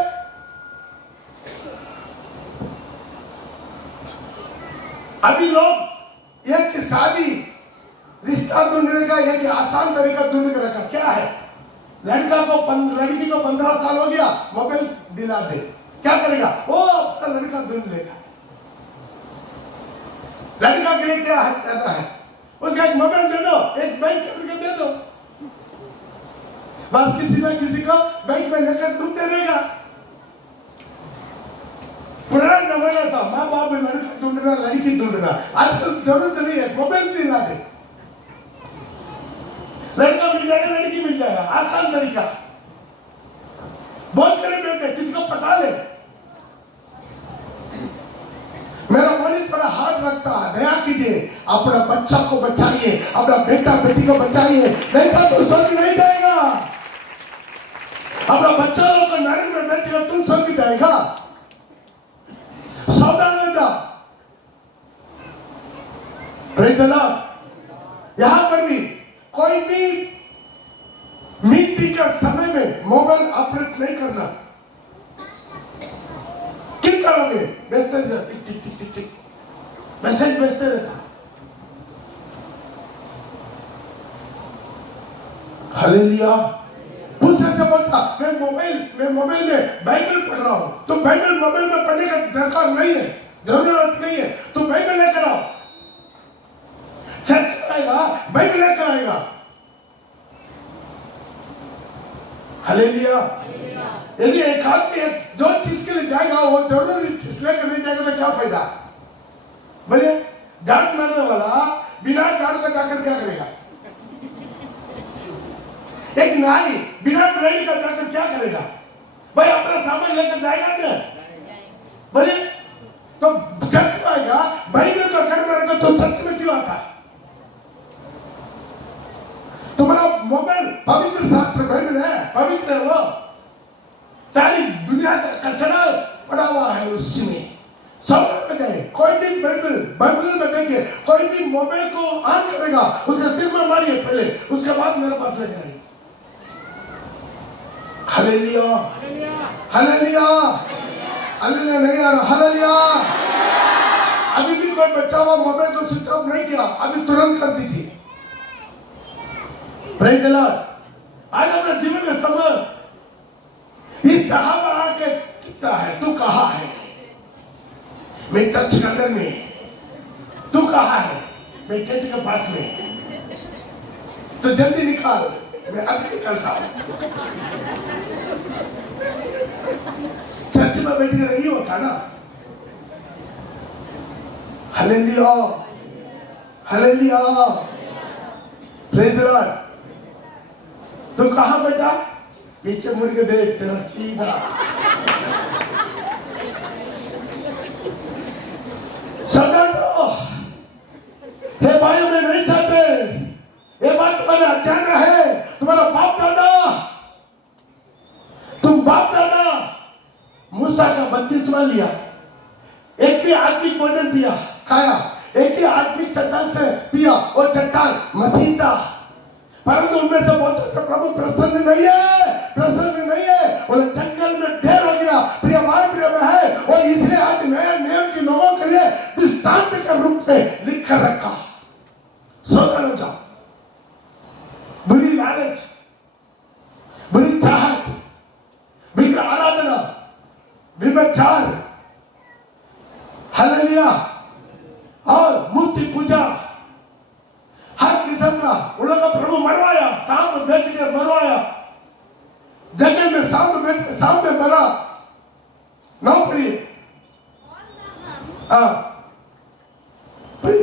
अभी लोग एक शादी रिश्ता ढूंढने का एक आसान तरीका ढूंढ के रखा। क्या है? लड़की को 15 साल हो गया, मोबाइल दिला दे। क्या करेगा वो? अपना लड़का ढूंढ लेगा। लड़का के लिए क्या है कहता है, उसका एक मोबाइल दे दो, एक बैंक करके दे दो, बस किसी न किसी को बैंक में लेकर ढूंढते रहेगा। पुराना जमाना था, माँ बाप में लड़का ढूंढना, लड़की ढूंढना। आजकल जरूरत नहीं है, मोबाइल दिला दे, लड़का मिल जाएगा, लड़की मिल जाएगा, आसान तरीका। बहुत करे बेटे, किसी को पटा ले। मेरा मन थोड़ा हार्ड लगता है, दया कीजिए, अपना बच्चा को बचाइए, अपना बेटा बेटी को बचाइए, नहीं तो स्वर्ग नहीं जाएगा। अपना बच्चा लोग को नारी में बेचेगा, तुम सब भी जाएगा, सावधान हो जा। Praise the Lord. यहां पर भी कोई भी मीटिंग के समय में मोबाइल ऑपरेट नहीं करना। क्या करोगे? बेचते रहना, टिक टिक टिक टिक टिक, मैसेज भेजते रहना। हालेलुया। दूसरे से बोलता मैं मोबाइल में बाइबल पढ़ रहा हूं, तो बाइबल मोबाइल में पढ़ने का दरकार नहीं है, जरूरत नहीं है। तो बाइबल लेकर आओ, चर्च आएगा, बाइबल लेकर आएगा। हालेलुया। यदि एक आदमी जो चीज के लिए जाएगा वो जरूरी चीज लेकर नहीं जाएगा तो क्या फायदा? बोलिए, झाड़ू मारने वाला बिना झाड़ू का जाकर क्या करेगा? एक नाई बिना नाई का जाकर क्या करेगा? भाई अपना सामान लेकर जाएगा ना। बोलिए, तो चर्च में आएगा, बाइबल का घर में आएगा, तो चर्च में क्यों आता है? तुम्हारा मोबाइल पवित्र शास्त्र बाइबल है, पवित्र है वो। सारी दुनिया का कचरा पड़ा हुआ है उसमें, सब जाए। कोई भी बाइबल में देखिए, कोई भी मोबाइल को ऑन करेगा, उसके सिर में मारिए पहले, उसके बाद मेरे पास लेकर आइए। हालेलुया, हालेलुया, हालेलुया नहीं आ रहा, हालेलुया। अभी भी कोई बच्चा हुआ मोबाइल को स्विच ऑफ नहीं किया, अभी तुरंत कर दीजिए। Praise the Lord. आज अपने जीवन में समय इस सहाबा आके कितना है, तू कहाँ है? मैं चर्च के अंदर में, तू कहाँ है? मैं गेट के पास में, तो जल्दी निकाल, मैं अभी निकलता हूं। चर्च में बैठ कर रही होता ना। Hallelujah, hallelujah, praise the Lord. तू कहाँ बैठा? पीछे मुड़ के देख, तेरा सीधा सदा। हे भाई, मैं नहीं चाहते ये बात तुम्हारे अज्ञान है। तुम्हारा बाप दादा, तुम बाप दादा मूसा का बपतिस्मा लिया, एक भी आदमी भोजन पिया खाया, एक ही आदमी चट्टान से पिया, वो चट्टान मसीह था। परंतु उनमें से बोलते से प्रभु प्रसन्न नहीं है, प्रसन्न नहीं है। बोले जंगल में ढेर हो गया, प्रिय भाई प्रिय है, और इसलिए आज नए नियम के लोगों के लिए दृष्टांत के रूप में लिख कर रखा। सोचना जाओ, बुरी लालच, बुरी चाहत, विग्रह आराधना, विभचार, हालेलुया, और मूर्ति पूजा, हर किस्म का उन लोगों का प्रभु मरवाया, सांप बेच कर मरवाया, जंगल में सांप में मरा। नौकरी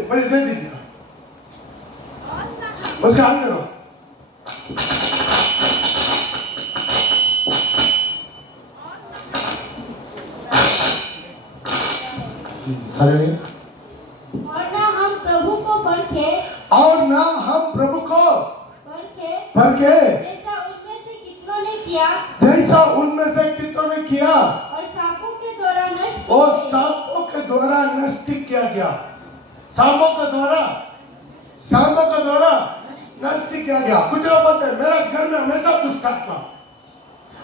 बड़ी दे दीजिए, उसका हाल करो। और ना हम प्रभु को परखे, और ना हम प्रभु को परखे, जैसा उनमें से कितनों ने किया, जैसा उनमें से कितनों ने किया, और सांपों के द्वारा नष्ट, और सांपों के द्वारा नष्ट किया गया। सांपों के द्वारा नष्ट किया गया। कुछ लोग बोलते हैं मेरा घर में हमेशा दुष्ट आत्मा,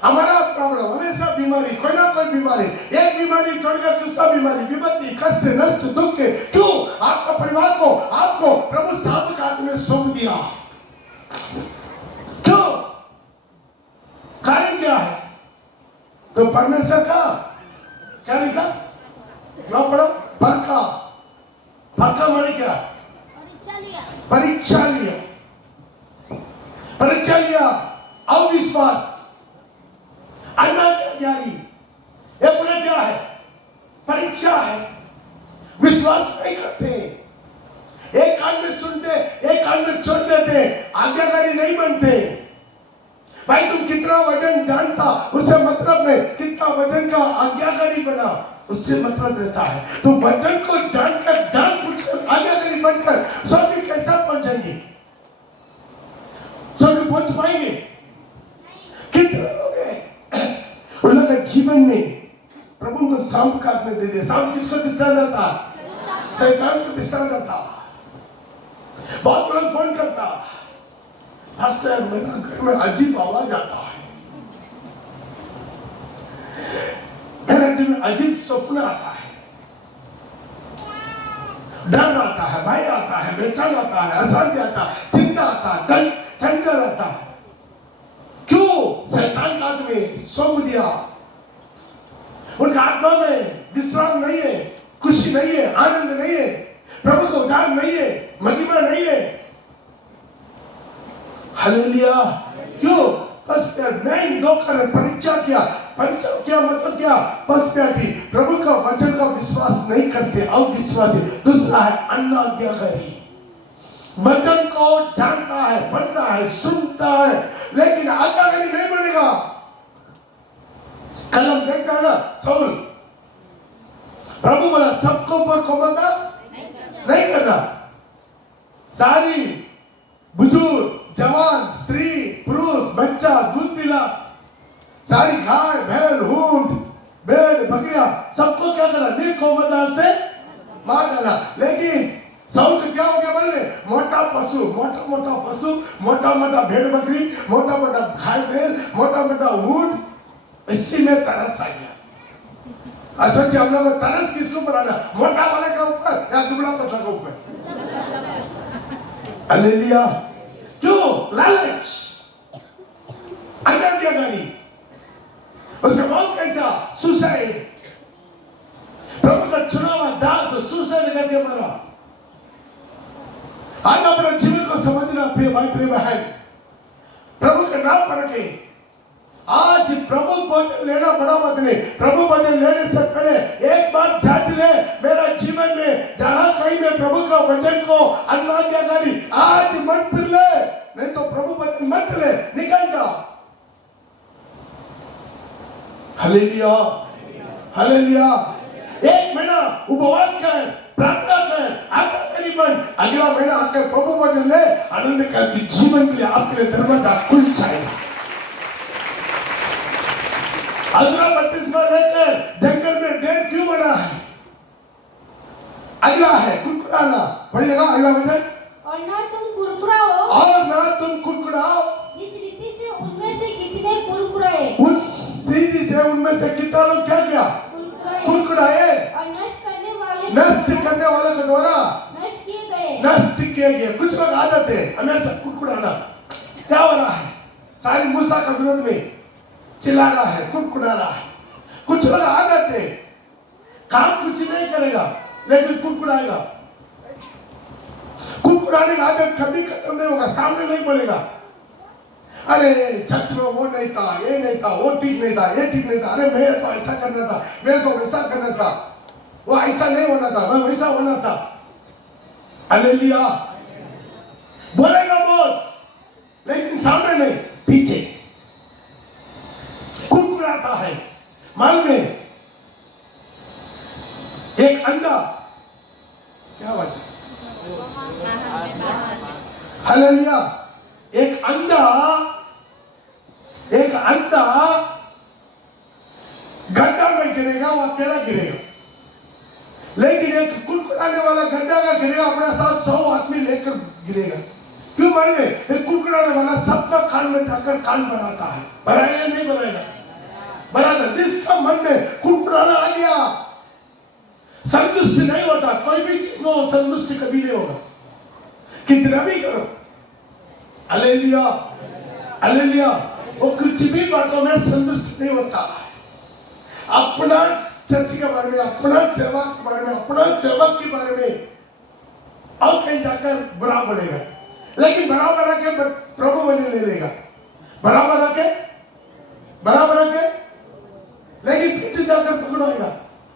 हमारा प्रॉब्लम हमेशा बीमारी, कोई ना कोई बीमारी, एक बीमारी छोड़कर दूसरा बीमारी, विपत्ति, कष्ट, नष्ट, दुख। क्यों? आपका परिवार को आपको प्रभु सांप के हाथ में सौंप दिया। क्यों? कारण क्या है? तो परमेश्वर का क्या लिखा? क्या पढ़ो? परखा माने क्या? परीक्षा लिया, अविश्वास, अनाज्ञाकारी, ये पूरा क्या है? परीक्षा है। विश्वास नहीं करते, एक कान में सुनते, एक कान में छोड़ देते, आज्ञाकारी नहीं बनते। भाई तुम कितना वजन जानता, उससे मतलब नहीं कितना वजन का आज्ञाकारी बना, उससे मतलब रहता है। तो वजन को जानकर, जानबूझकर आज्ञाकारी बनकर स्वर्ग कैसा पहुंचेंगे? स्वर्ग पहुंच पाएंगे? कितने लोग हैं जीवन में प्रभु को सांप का हाथ में दे दिया। सांप किसको दृष्टांत था? शैतान को दृष्टांत था। बहुत लोग फोन करता, पास्टर मेरे घर में अजीब आवाज आता है, मेरे दिल में अजीब स्वप्न आता है, डर आता है, भय आता है, बेचैन आता है, अशांति आता है, चिंता आता है, चंचल आता है। क्यों? शैतान का आत्मा में सौंप दिया। उनका आत्मा में विश्राम नहीं है, खुशी नहीं है, आनंद नहीं है, प्रभु का उद्धार नहीं है, महिमा नहीं है। हालेलुया। क्यों? फर्स्ट मैंने 2 कारण परीक्षा किया मतलब क्या? फर्स्ट थी प्रभु का वचन का विश्वास नहीं करते, अविश्वासी। दूसरा है अनाज्ञाकारी, वचन को जानता है, पढ़ता है, सुनता है, लेकिन आज्ञाकारी नहीं बनेगा। कल हम देखता है ना, शाऊल प्रभु बोला सबको ऊपर कोमलता नहीं करना। सारी बुजुर्ग, जवान, स्त्री, पुरुष, बच्चा दूध पिला, सारी गाय, बैल, ऊंट, भेड़, बकरियां, सबको क्या करा? निर्कोमलता से मार डाला। लेकिन शाऊल को क्या हो गया? बोले मोटा पशु, मोटा भेड़ बकरी, मोटा गाय बैल, मोटा ऊंट, इसी में तरस आ गया। सोचिए हम लोग तरस किसको पर आना? मोटा वाले के ऊपर या दुबला पतला के ऊपर? हालेलुया। क्यों? लालच, अनाज्ञाकारी। उसका मौत कैसा? सुसाइड। प्रभु का चुना हुआ दास सुसाइड करके मरा। आज अपने जीवन को समझना प्रिय भाई, प्रिय बहन, प्रभु का नाम पढ़ के आज प्रभु भजन लेना बड़ा मत ले। प्रभु भजन लेने से पहले एक बार जांच ले, मेरा जीवन में जहां कहीं मैं प्रभु का वचन को अनाज्ञाकारी आज मत फिर ले, नहीं तो प्रभु वचन मत ले, निकल जा। Hallelujah, hallelujah. 1 महीना उपवास कर, प्रार्थना कर, आज्ञाकारी बन, अगला महीना आकर प्रभु वचन ले, आनंद कर कि जीवन के लिए आपके लिए दरवाजा खुल जाएगा। अगला 32 रहकर जंगल में डेढ़ क्यों बना है? अगला है कुड़कुड़ाना। पढ़िएगा अगला वचन। और ना तुम कुड़कुड़ाओ, जिस रीति से उनमें से कितने कुड़कुड़ाए, उस रीति से उनमें से कितना लोग क्या किया? कुड़कुड़ाए। और नष्ट करने वाले के द्वारा नष्ट किए गए। कुछ लोग आदत है हमेशा कुड़कुड़ाना। क्या हो रहा है? सारी मूसा का विरोध में चिल्ला रहा है, कुड़कुड़ा रहा है। कुछ लोग आदत है काम कुछ नहीं करेगा लेकिन कुड़कुड़ाएगा। कुड़कुड़ाने की आदत कभी खत्म नहीं होगा, सामने नहीं बोलेगा। अरे चर्च में वो नहीं था, ये नहीं था, वो ठीक नहीं था, ये ठीक नहीं था, अरे मैं तो ऐसा करना था, मैं तो वैसा करना था, वो ऐसा नहीं होना था, मैं वैसा होना था। हालेलुया। बोलेगा बहुत लेकिन सामने नहीं, पीछे कुड़कुड़ाता है। मालूम है एक अंधा, क्या बात है? हालेलुया। एक अंधा गड्ढा में गिरेगा, वो अकेला गिरेगा। लेकिन एक कुड़कुड़ाने वाला गड्ढा का गिरेगा, अपने साथ 100 आदमी लेकर गिरेगा। क्यों मालूम है? एक कुड़कुड़ाने वाला सबका कान में जाकर कान बनाता है। बनाएगा नहीं बनाएगा? बनाता। जिसका मन में कुड़कुड़ाना आ गया, संतुष्टि नहीं होता, कोई भी चीज में संतुष्टि कभी नहीं होगा, कितना भी करो। Hallelujah, hallelujah. वो कुछ भी बातों में संतुष्ट नहीं होता। अपना चर्च के बारे में, अपना सेवा के बारे में, अपना सेवक के बारे में और कहीं जाकर बुरा बोलेगा, लेकिन बराबर आके प्रभु वचन ले लेगा। बराबर आके लेकिन पीछे जाकर पकड़ाएगा।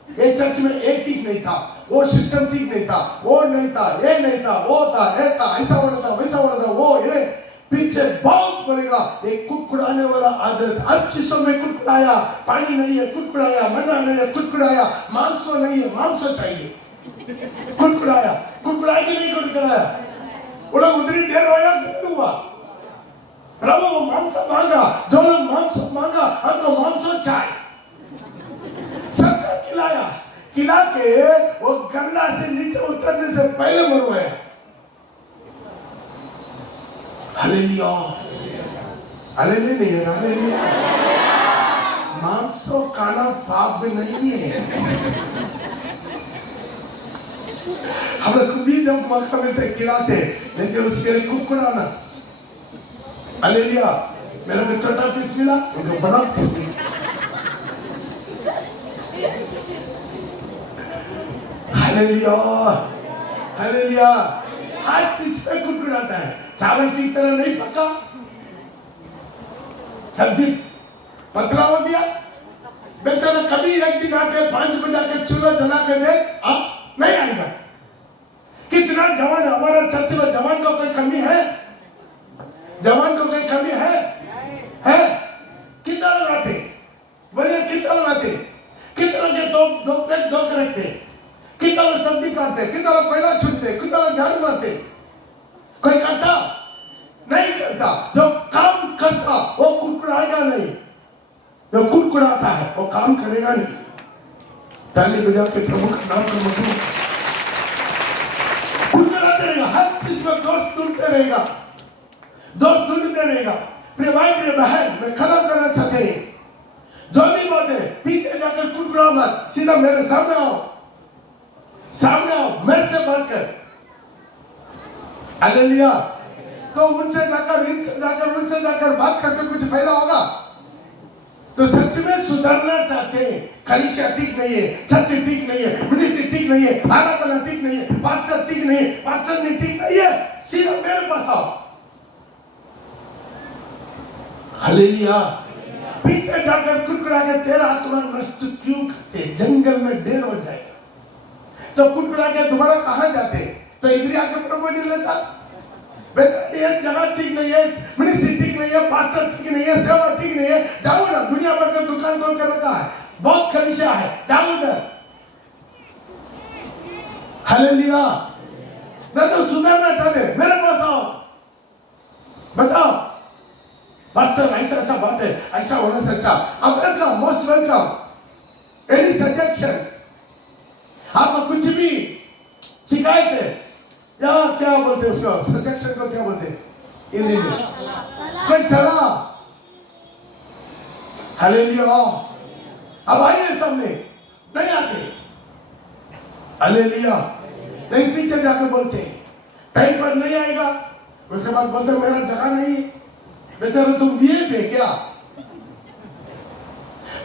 ये चर्च में एक ठीक नहीं था, वो सिस्टम ठीक नहीं था, वो नहीं था, ये नहीं था, वो था, ये था, ऐसा होना था, वैसा होना था, वो ये पीछे बहुत बोलेगा। एक कुड़कुड़ाने वाला आदत, हर चीजों में कुड़कुड़ाया, पानी नहीं है कुड़कुड़ाया, मन्ना नहीं है कुड़कुड़ाया, मांसो नहीं है मांसो चाहिए कुड़कुड़ाया। कुड़कुड़ाया कि नहीं कुड़कुड़ाया? वो लोग उतनी देर होया क्यों हुआ? प्रभु मांस मांगा, जो लोग मांस मांगा हमको मांसो चाहिए। खिला के वो गन्ना से नीचे उतरने से पहले मरवाया। हालेलुया, हालेलुया नहीं है, हालेलुया। मांसो खाना पाप भी नहीं है। हम लोग भी जब मौका मिलते खिलाते, लेकिन उसके लिए कुकुराना। हालेलुया, मेरे को छोटा पीस मिला, उनको बड़ा पीस मिला। Hallelujah, hallelujah. हर चीज पे कुकुराता है। चावल ठीक तरह नहीं पका, सब्जी पतला हो गया, बेचारा कभी एक दिन आके 5 बजे आके चूल्हा जला के दे, अब नहीं आएगा। कितना जवान, हमारा चर्च में जवान को कोई कमी है? जवान को कोई कमी है? कितना लगाते? बोलिए कितना लगाते? कितना के दो प्लेट दो के रखते? कितना सब्जी काटते? कितना कोयला छूटते? कितना झाड़ू मारते? कोई करता नहीं करता। जो काम करता वो कुड़कुड़ाएगा नहीं, जो कुड़कुड़ाता है वो काम करेगा नहीं। ताली बजा के प्रभु का नाम को मत कुड़कुड़ाते रहेगा, हर चीज में दोष ढूंढते रहेगा, दोष ढूंढते रहेगा। प्रिय भाई प्रिय बहन, मैं खत्म करना चाहते हैं, जो भी बातें पीछे जाकर कुड़कुड़ाओ मत, सीधा मेरे सामने आओ, सामने आओ, मेरे से बढ़कर। हालेलुया। तो उनसे जाकर, इनसे जाकर, उनसे जाकर बात करके कुछ फायदा होगा? तो सच में सुधरना चाहते हैं, कलीसिया ठीक नहीं है, चर्च ठीक नहीं है, मिनिस्ट्री ठीक नहीं है, आराधना ठीक नहीं है, पास्टर ठीक नहीं है, पास्टर ने ठीक नहीं है, सीधा मेरे पास आओ। हालेलुया। पीछे जाकर कुड़कुड़ा के तेरा आत्मा नष्ट क्यों करते? जंगल में ढेर हो जाएगा। तो कुड़कुड़ा के दोबारा कहां जाते? तो इधर आके प्रमोशन लेता। ये जगह ठीक नहीं है, मिनिस्ट्री ठीक नहीं है, पास्टर ठीक नहीं है, सेवा ठीक नहीं है, जाओ ना, दुनिया भर का दुकान खोल कर रखा है, बहुत कलीसिया है, जाओ उधर। हालेलुया। मैं तो सुधरना चाहते, मेरे पास आओ, बताओ पास्टर ऐसा ऐसा बात है, ऐसा होना से अच्छा। अब welcome, most welcome. Any suggestion, आपको कुछ भी शिकायत है या क्या बोलते हैं उसको, सजेशन को क्या बोलते हैं हिंदी में? कोई सलाह। हालेलुया। अब आइए सामने, नहीं आते। हालेलुया। नहीं पीछे जाकर बोलते हैं, टाइम पर नहीं आएगा, उसके बाद बोलते मेरा जगह नहीं है। बेचारा तुम ये पे क्या?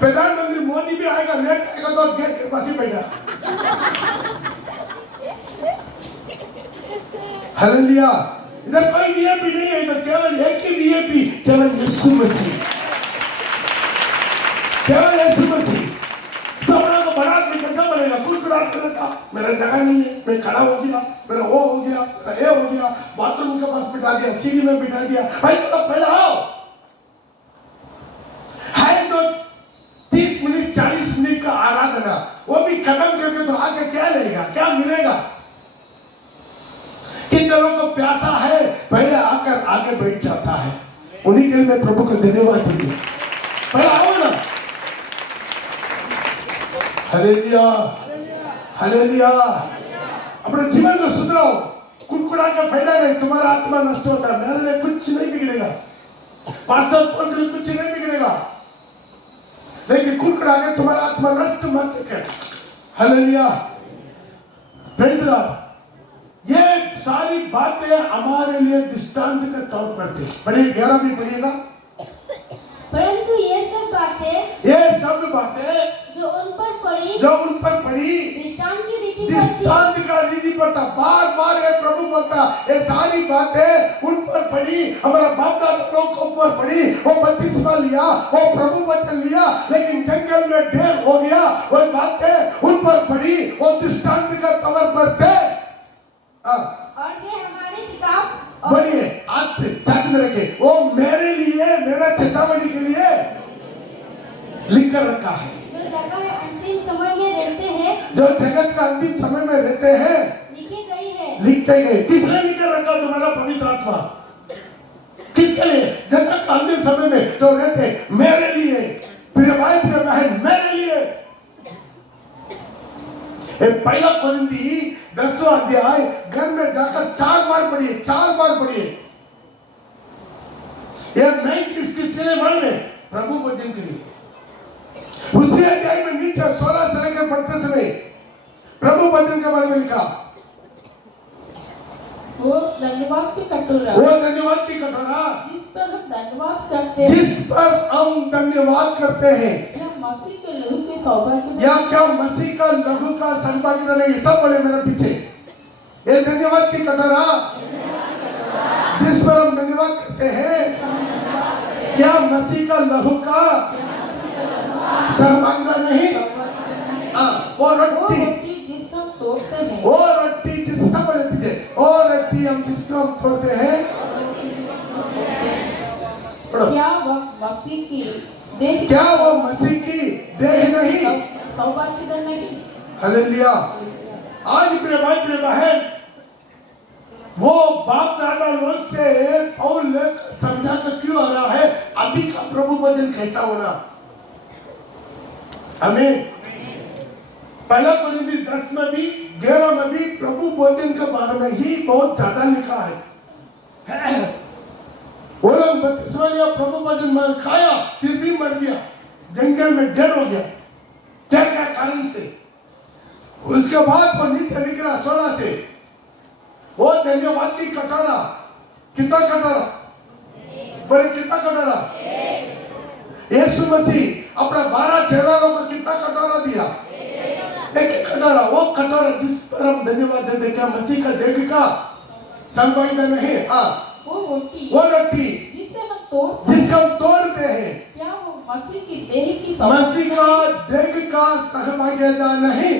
प्रधानमंत्री मोदी भी आएगा, लेट आएगा तो गेट के पास ही बैठा। हालेलुया। इधर कोई वीआईपी नहीं है, इधर केवल एक ही वीआईपी, केवल यीशु मसीह, केवल यीशु मसीह। तो बड़ा को बड़ा में कैसा बनेगा? कुड़कुड़ाते रहता, मेरा जगह नहीं है, मैं खड़ा हो गया, मेरा वो हो गया, मेरा ये हो गया, बाथरूम के पास बिठा दिया, सीढ़ी में बिठा दिया। भाई तो पहले आओ। है तो 30 मिनट 40 मिनट का आराधना, वो भी खत्म करके तो आगे क्या लेगा, क्या मिलेगा? किन लोगों को प्यासा है, पहले आकर आगे बैठ जाता है, उन्हीं के लिए मैं प्रभु को धन्यवाद दूंगा। पहले आओ ना। Hallelujah, hallelujah. अपने जीवन को सुधराओ। कुड़कुड़ा का फायदा नहीं, तुम्हारा आत्मा नष्ट होता है। मेरे लिए कुछ नहीं बिगड़ेगा, पास्टर पद में कुछ नहीं बिगड़ेगा, लेकिन कुड़कुड़ा के तुम्हारा आत्मा नष्ट मत कर। Hallelujah, praise the Lord. ये सारी बातें हमारे लिए दृष्टांत के तौर पर थे। पढ़िए 11 भी पढ़िएगा। परंतु ये सब बातें जो उन पर पड़ी दृष्टांत का रीति पर था। बार बार ये प्रभु बोलता, ये सारी बातें उन पर पड़ी, हमारा बाप दादा लोग को ऊपर पड़ी। वो बपतिस्मा लिया, वो प्रभु वचन लिया, लेकिन जंगल में ढेर हो गया। वो बातें उन पर पड़ी, वो दृष्टांत का तौर पर थे। और वे हमारे किताब, बोलिए हाथ साथ में रखे, वो मेरे लिए, मेरा चेतावनी के लिए लिख कर रखा है। जो जगह अंतिम समय में रहते हैं, जो जगत का अंतिम समय में रहते हैं, लिखी गई है। लिखे गए। किसने लिख कर रखा? तुम्हारा पवित्र आत्मा। किसके लिए? जगत का अंतिम समय में जो रहते, मेरे लिए, प्रिय भाई प्रिय बहन, मेरे लिए। पहला कोरिंथी 10वां अध्याय घर में जाकर 4 बार पढ़िए, 4 बार पढ़िए। ये मैं किसके लिए मान ले? प्रभु वचन के लिए। उसी अध्याय में नीचे 16 से लेकर पढ़ते समय प्रभु वचन के बारे में लिखा, वो धन्यवाद की कटोरा, वो धन्यवाद की कटोरा जिस पर हम धन्यवाद करते हैं, जिस पर हम धन्यवाद करते हैं, क्या मसीह के लहू के सौभाग्य या क्या मसीह का लहू का सौभाग्य नहीं? सब बोले मेरे पीछे, ये धन्यवाद की कटोरा जिस पर हम धन्यवाद करते हैं, क्या मसीह का लहू का सौभाग्य नहीं? वो रोटी जिसको हम तोड़ते हैं, वो रोटी जिस सब बोले पीछे, और रोटी हम जिसको हम तोड़ते हैं, क्या वह मसीह की देह, क्या वो मसीह की देह नहीं? सौभाग्य नहीं? हालेलुया। आज मेरे भाई मेरे बहन, वो बाप दादा लोग से पौल समझा कर क्यों आ रहा है अभी का प्रभु वचन कैसा होना? हमें पहला कोरिन्थी 10 में भी 11 में भी प्रभु वचन के बारे में ही बहुत ज्यादा लिखा है। वो लोग बपतिस्मा लिया, प्रभु वचन में खाया, फिर भी मर गया, जंगल में ढेर हो गया। क्या क्या कारण से? उसके बाद वो नीचे लिख रहा 16 से, वो धन्यवाद की कटोरा, कितना कटोरा? बोले कितना कटोरा? यीशु मसीह अपना 12 चेलों को कितना कटोरा दिया? एक कटोरा। वो कटोरा जिस पर हम धन्यवाद देते, क्या मसीह का देह का सौभाग्य नहीं? वो रोटी जिसको हम तोड़ते हैं, क्या वो मसीह की देह की मसीह का देह का सहभागिता नहीं?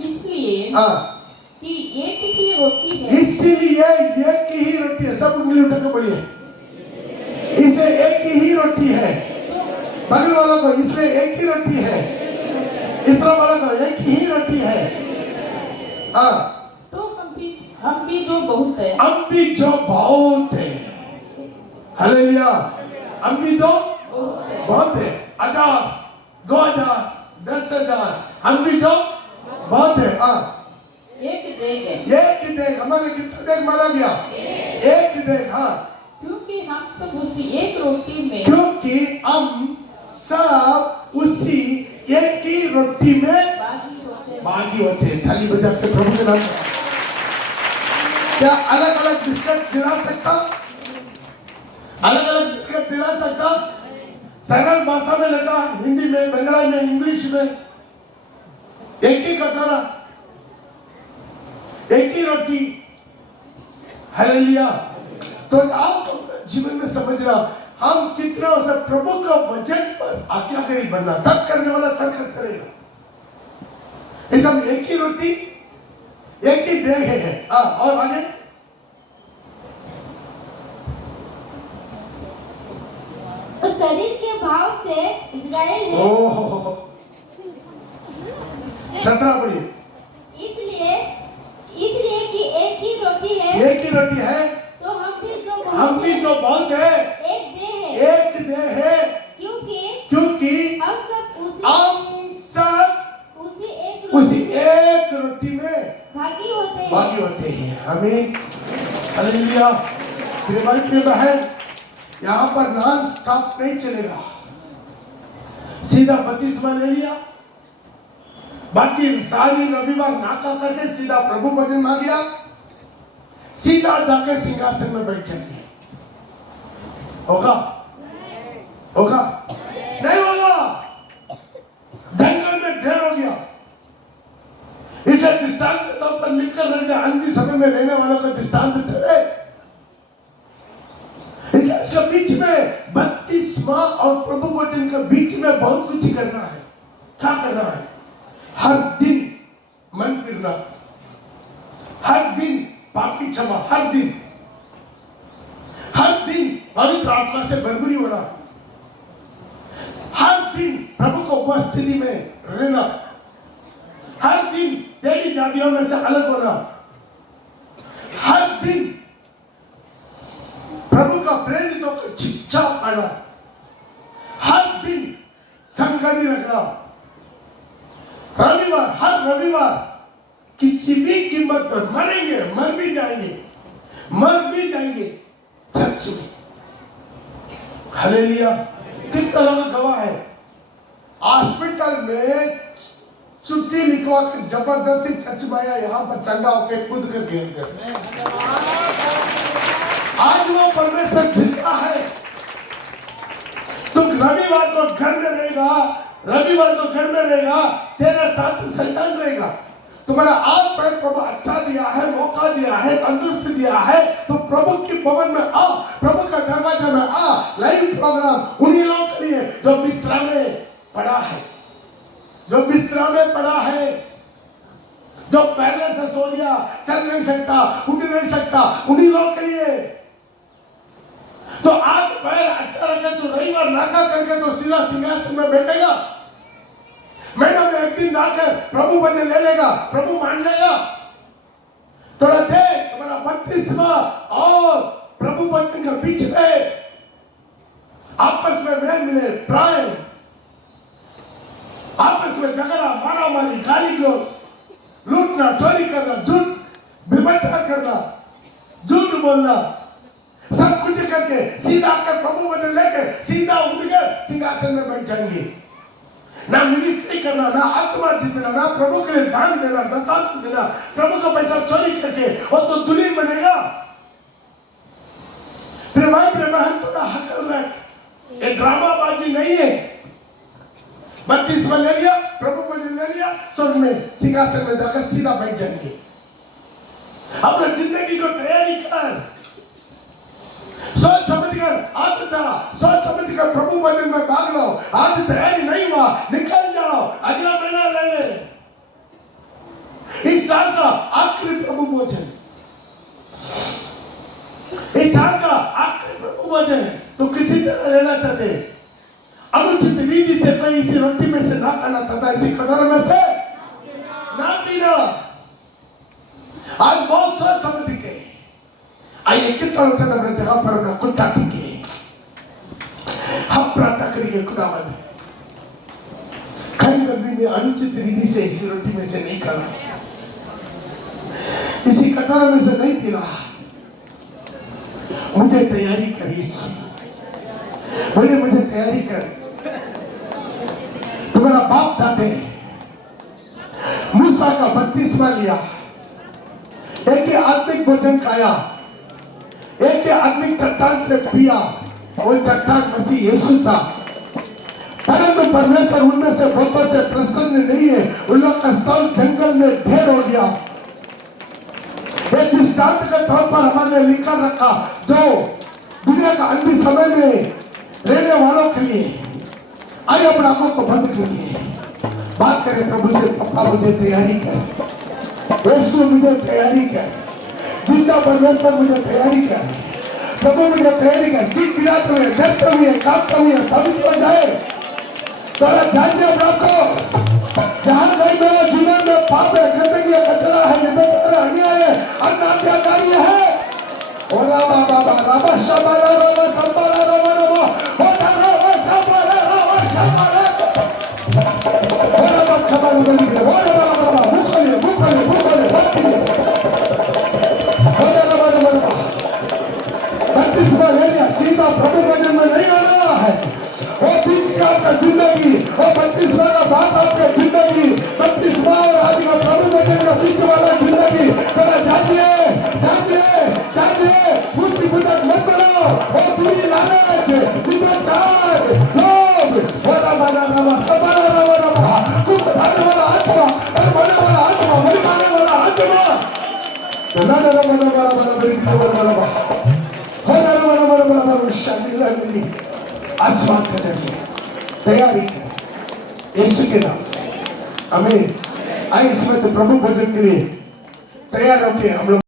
इसलिए कि एक ही रोटी है, इसीलिए एक ही रोटी है। सब उंगली उठा के बोलिए, इसे एक ही रोटी है। बगल वाला को इसलिए एक ही रोटी है, इस तरह वाला को एक ही रोटी है। तो हम भी जो बहुत है, हम भी जो बहुत है। हालेलुया। हम भी जो बहुत है, 1000 2000 10,000, हम भी जो बहुत है। एक देह है, एक देह। हमारे कितना देह मारा गया? एक देह। क्योंकि हम सब उसी एक रोटी में, क्योंकि हम सब उसी एक ही रोटी में भागी होते हैं। थाली बजा के प्रभु के नाम। क्या अलग अलग बिस्किट दिला सकता? अलग अलग बिस्किट दिला सकता? सरल भाषा में लगा, हिंदी में, बंगाली में, इंग्लिश में, एक ही कटोरा, एक ही रोटी। हालेलुया। तो आप जीवन में समझ रहा, हम कितना उसे प्रभु का वचन पर आज्ञाकारी बनना, तब करने वाला तब करेगा। इस हम एक ही रोटी, एक ही देह है। और आगे तो शरीर के भाव से इस्राएल है। 17 पढ़िए। इसलिए कि एक ही रोटी है, एक ही रोटी है, तो हम भी जो बहुत है, एक देह है, क्योंकि हम सब उसी एक रोटी में भागी होते हैं। हमें हालेलुया। मेरे भाई मेरे बहन, यहाँ पर नॉन स्टॉप नहीं चलेगा। सीधा बपतिस्मा ले लिया, बाकी सारी रविवार नाका करके सीधा प्रभु वचन मा गया, सीधा जाके सिंहासन में बैठ जाइए। होगा? होगा? नहीं होगा। जंगल में ढेर हो गया। इसे दृष्टांत के तौर पर लिखकर रह गया, अंतिम समय में रहने वालों का दृष्टांत दे रहे। इसके बीच में बपतिस्मा और प्रभु वचन के बीच में बहुत कुछ करना है। क्या करना है? हर दिन मन फिरना, हर दिन पापी क्षमा, हर दिन पवित्र आत्मा से भरपूरी होना, हर दिन प्रभु को उपस्थिति में रहना, हर दिन तेरी जातियों में से अलग होना, हर दिन प्रभु का प्रेरितों को शिक्षा पाना, हर दिन संगति रखना। रविवार, हर रविवार किसी भी कीमत पर मरेंगे, मर भी जाएंगे चर्च में। हालेलुया। कितना लोग गवाह है। हॉस्पिटल में छुट्टी लिखवा के जबरदस्ती चर्च में आया, यहाँ पर चंगा होके कूद कर गिर गए। आज वो परमेश्वर जिंदा है। तो रविवार को घर में रहेगा, तेरे साथ शैतान रहेगा। तुम्हारा आज पर प्रभु अच्छा दिया है, मौका दिया है, तंदुरुस्ती दिया है, तो प्रभु की भवन में आओ, प्रभु का दरवाजा में आ। लाइव प्रोग्राम उन्हीं लोगों के लिए जो बिस्तरा में पड़ा है, जो पहले से सो गया, चल नहीं सकता, उठ नहीं सकता, उन्हीं लोगों के लिए। तो आज पैर अच्छा रखे तो रविवार नाका करके तो सीधा सिंहासन में बैठेगा। महीना में एक दिन आकर प्रभु बने ले लेगा, प्रभु मान लेगा। तो तुम्हारा 32वां और प्रभु बचन के बीच में आपस में मेल मिले, प्राण आपस में झगड़ा, मारामारी, गाली गलौज, लूटना, चोरी करना, झूठ व्यभिचार करना, झूठ बोलना, सब कुछ करके सीधा आकर प्रभु बने लेके सीधा उठकर सिंहासन में बैठ जाएंगे। ना मिनिस्ट्री करना, ना आत्मा जीतना, ना प्रभु के लिए दान देना, ना साथ देना, प्रभु का पैसा चोरी करके वो तो दुल्हन बनेगा। फिर भाई बहन थोड़ा हकल रख, ये ड्रामाबाजी नहीं है। 32वां ले लिया, प्रभु को ले लिया, स्वर्ग में सिंहासन में जाकर सीधा बैठ जाएंगे। अपने जिंदगी को तैयारी कर, सोच समझ कर सोच समझ कर प्रभु वचन में भाग लो। आज तैयारी नहीं हुआ, निकल जाओ, अगला महीना ले ले। इस साल का आखिरी प्रभु वचन, तो किसी तरह लेना चाहते, अनुचित रीति से कोई इसी रोटी में से ना खाना तथा इसी कटोरे में से ना पीना। आज बहुत सोच समझ के आइए कितना लोग अपने जगह पर अपना कुत्ता टिके, हम प्रार्थना करिए। खुदावंद कई नबी ने अनुचित रीति से इसी रोटी में से नहीं खाना, इसी कटोरे में से नहीं पीना। मुझे तैयारी करिए, मुझे तैयारी कर। तुम्हारा बाप दादे मूसा का 32वां लिया, एक ही आत्मिक भोजन खाया, एक ही आत्मिक चट्टान से पिया, वो चट्टान मसीह यीशु था। परंतु परमेश्वर उनमें से बहुतों से प्रसन्न नहीं है। उन लोग का सब जंगल में ढेर हो गया। एक दृष्टांत के तौर पर हमारे लिखा रखा, जो दुनिया का अंतिम समय में रहने वालों के लिए। आइए अपने आंखों को बंद करिए, बात करें प्रभु से। पप्पा मुझे तैयारी कर, यीशु मुझे तैयारी कर, जिंदा परमेश्वर मुझे तैयारी कर, प्रभु मुझे तैयारी कर। किस पीड़ा में दर्द हुई है, कांपता हुई है, पवित्र हो जाए। तोरा जानिए आपको जहां गई मेरा जीवन में पाप है, गंदगी है, कचरा है, निबंधन अन्याय है, अनाज्ञाकारी है। ओला बाबा बाबा शबाला बाबा संबाला बाबा बाबा होता बाबा संबाला बाबा संबाला ओला बाबा खबर नहीं है। ओला बाबा मुखले ओला बाबा 32वां ले लिया, सीधा प्रभु वचन में नहीं आना है। वो 30 का आपका जिंदगी, वो 32वां का बात आपका जिंदगी, 32वां और आज का प्रभु वचन का बीच वाला जिंदगी। थोड़ा जानिए मुक्ति पुस्तक मत पढ़ो, वो पूरी लालच, विचार, लोभ, वाला वाला वाला सबाला वाला वाला कुछ भागने वाला आत्मा, और बोलने वाला आत्मा, बोली मारने वाला आत्मा। तो ना ना ना ना वाला वाला बड़ी वाला वाला वाला शामिल नहीं। आसमान का दर्शन तैयारी कर, यीशु के नाम, आमीन। आइए इसमें तो प्रभु भोजन के लिए तैयार होके हम लोग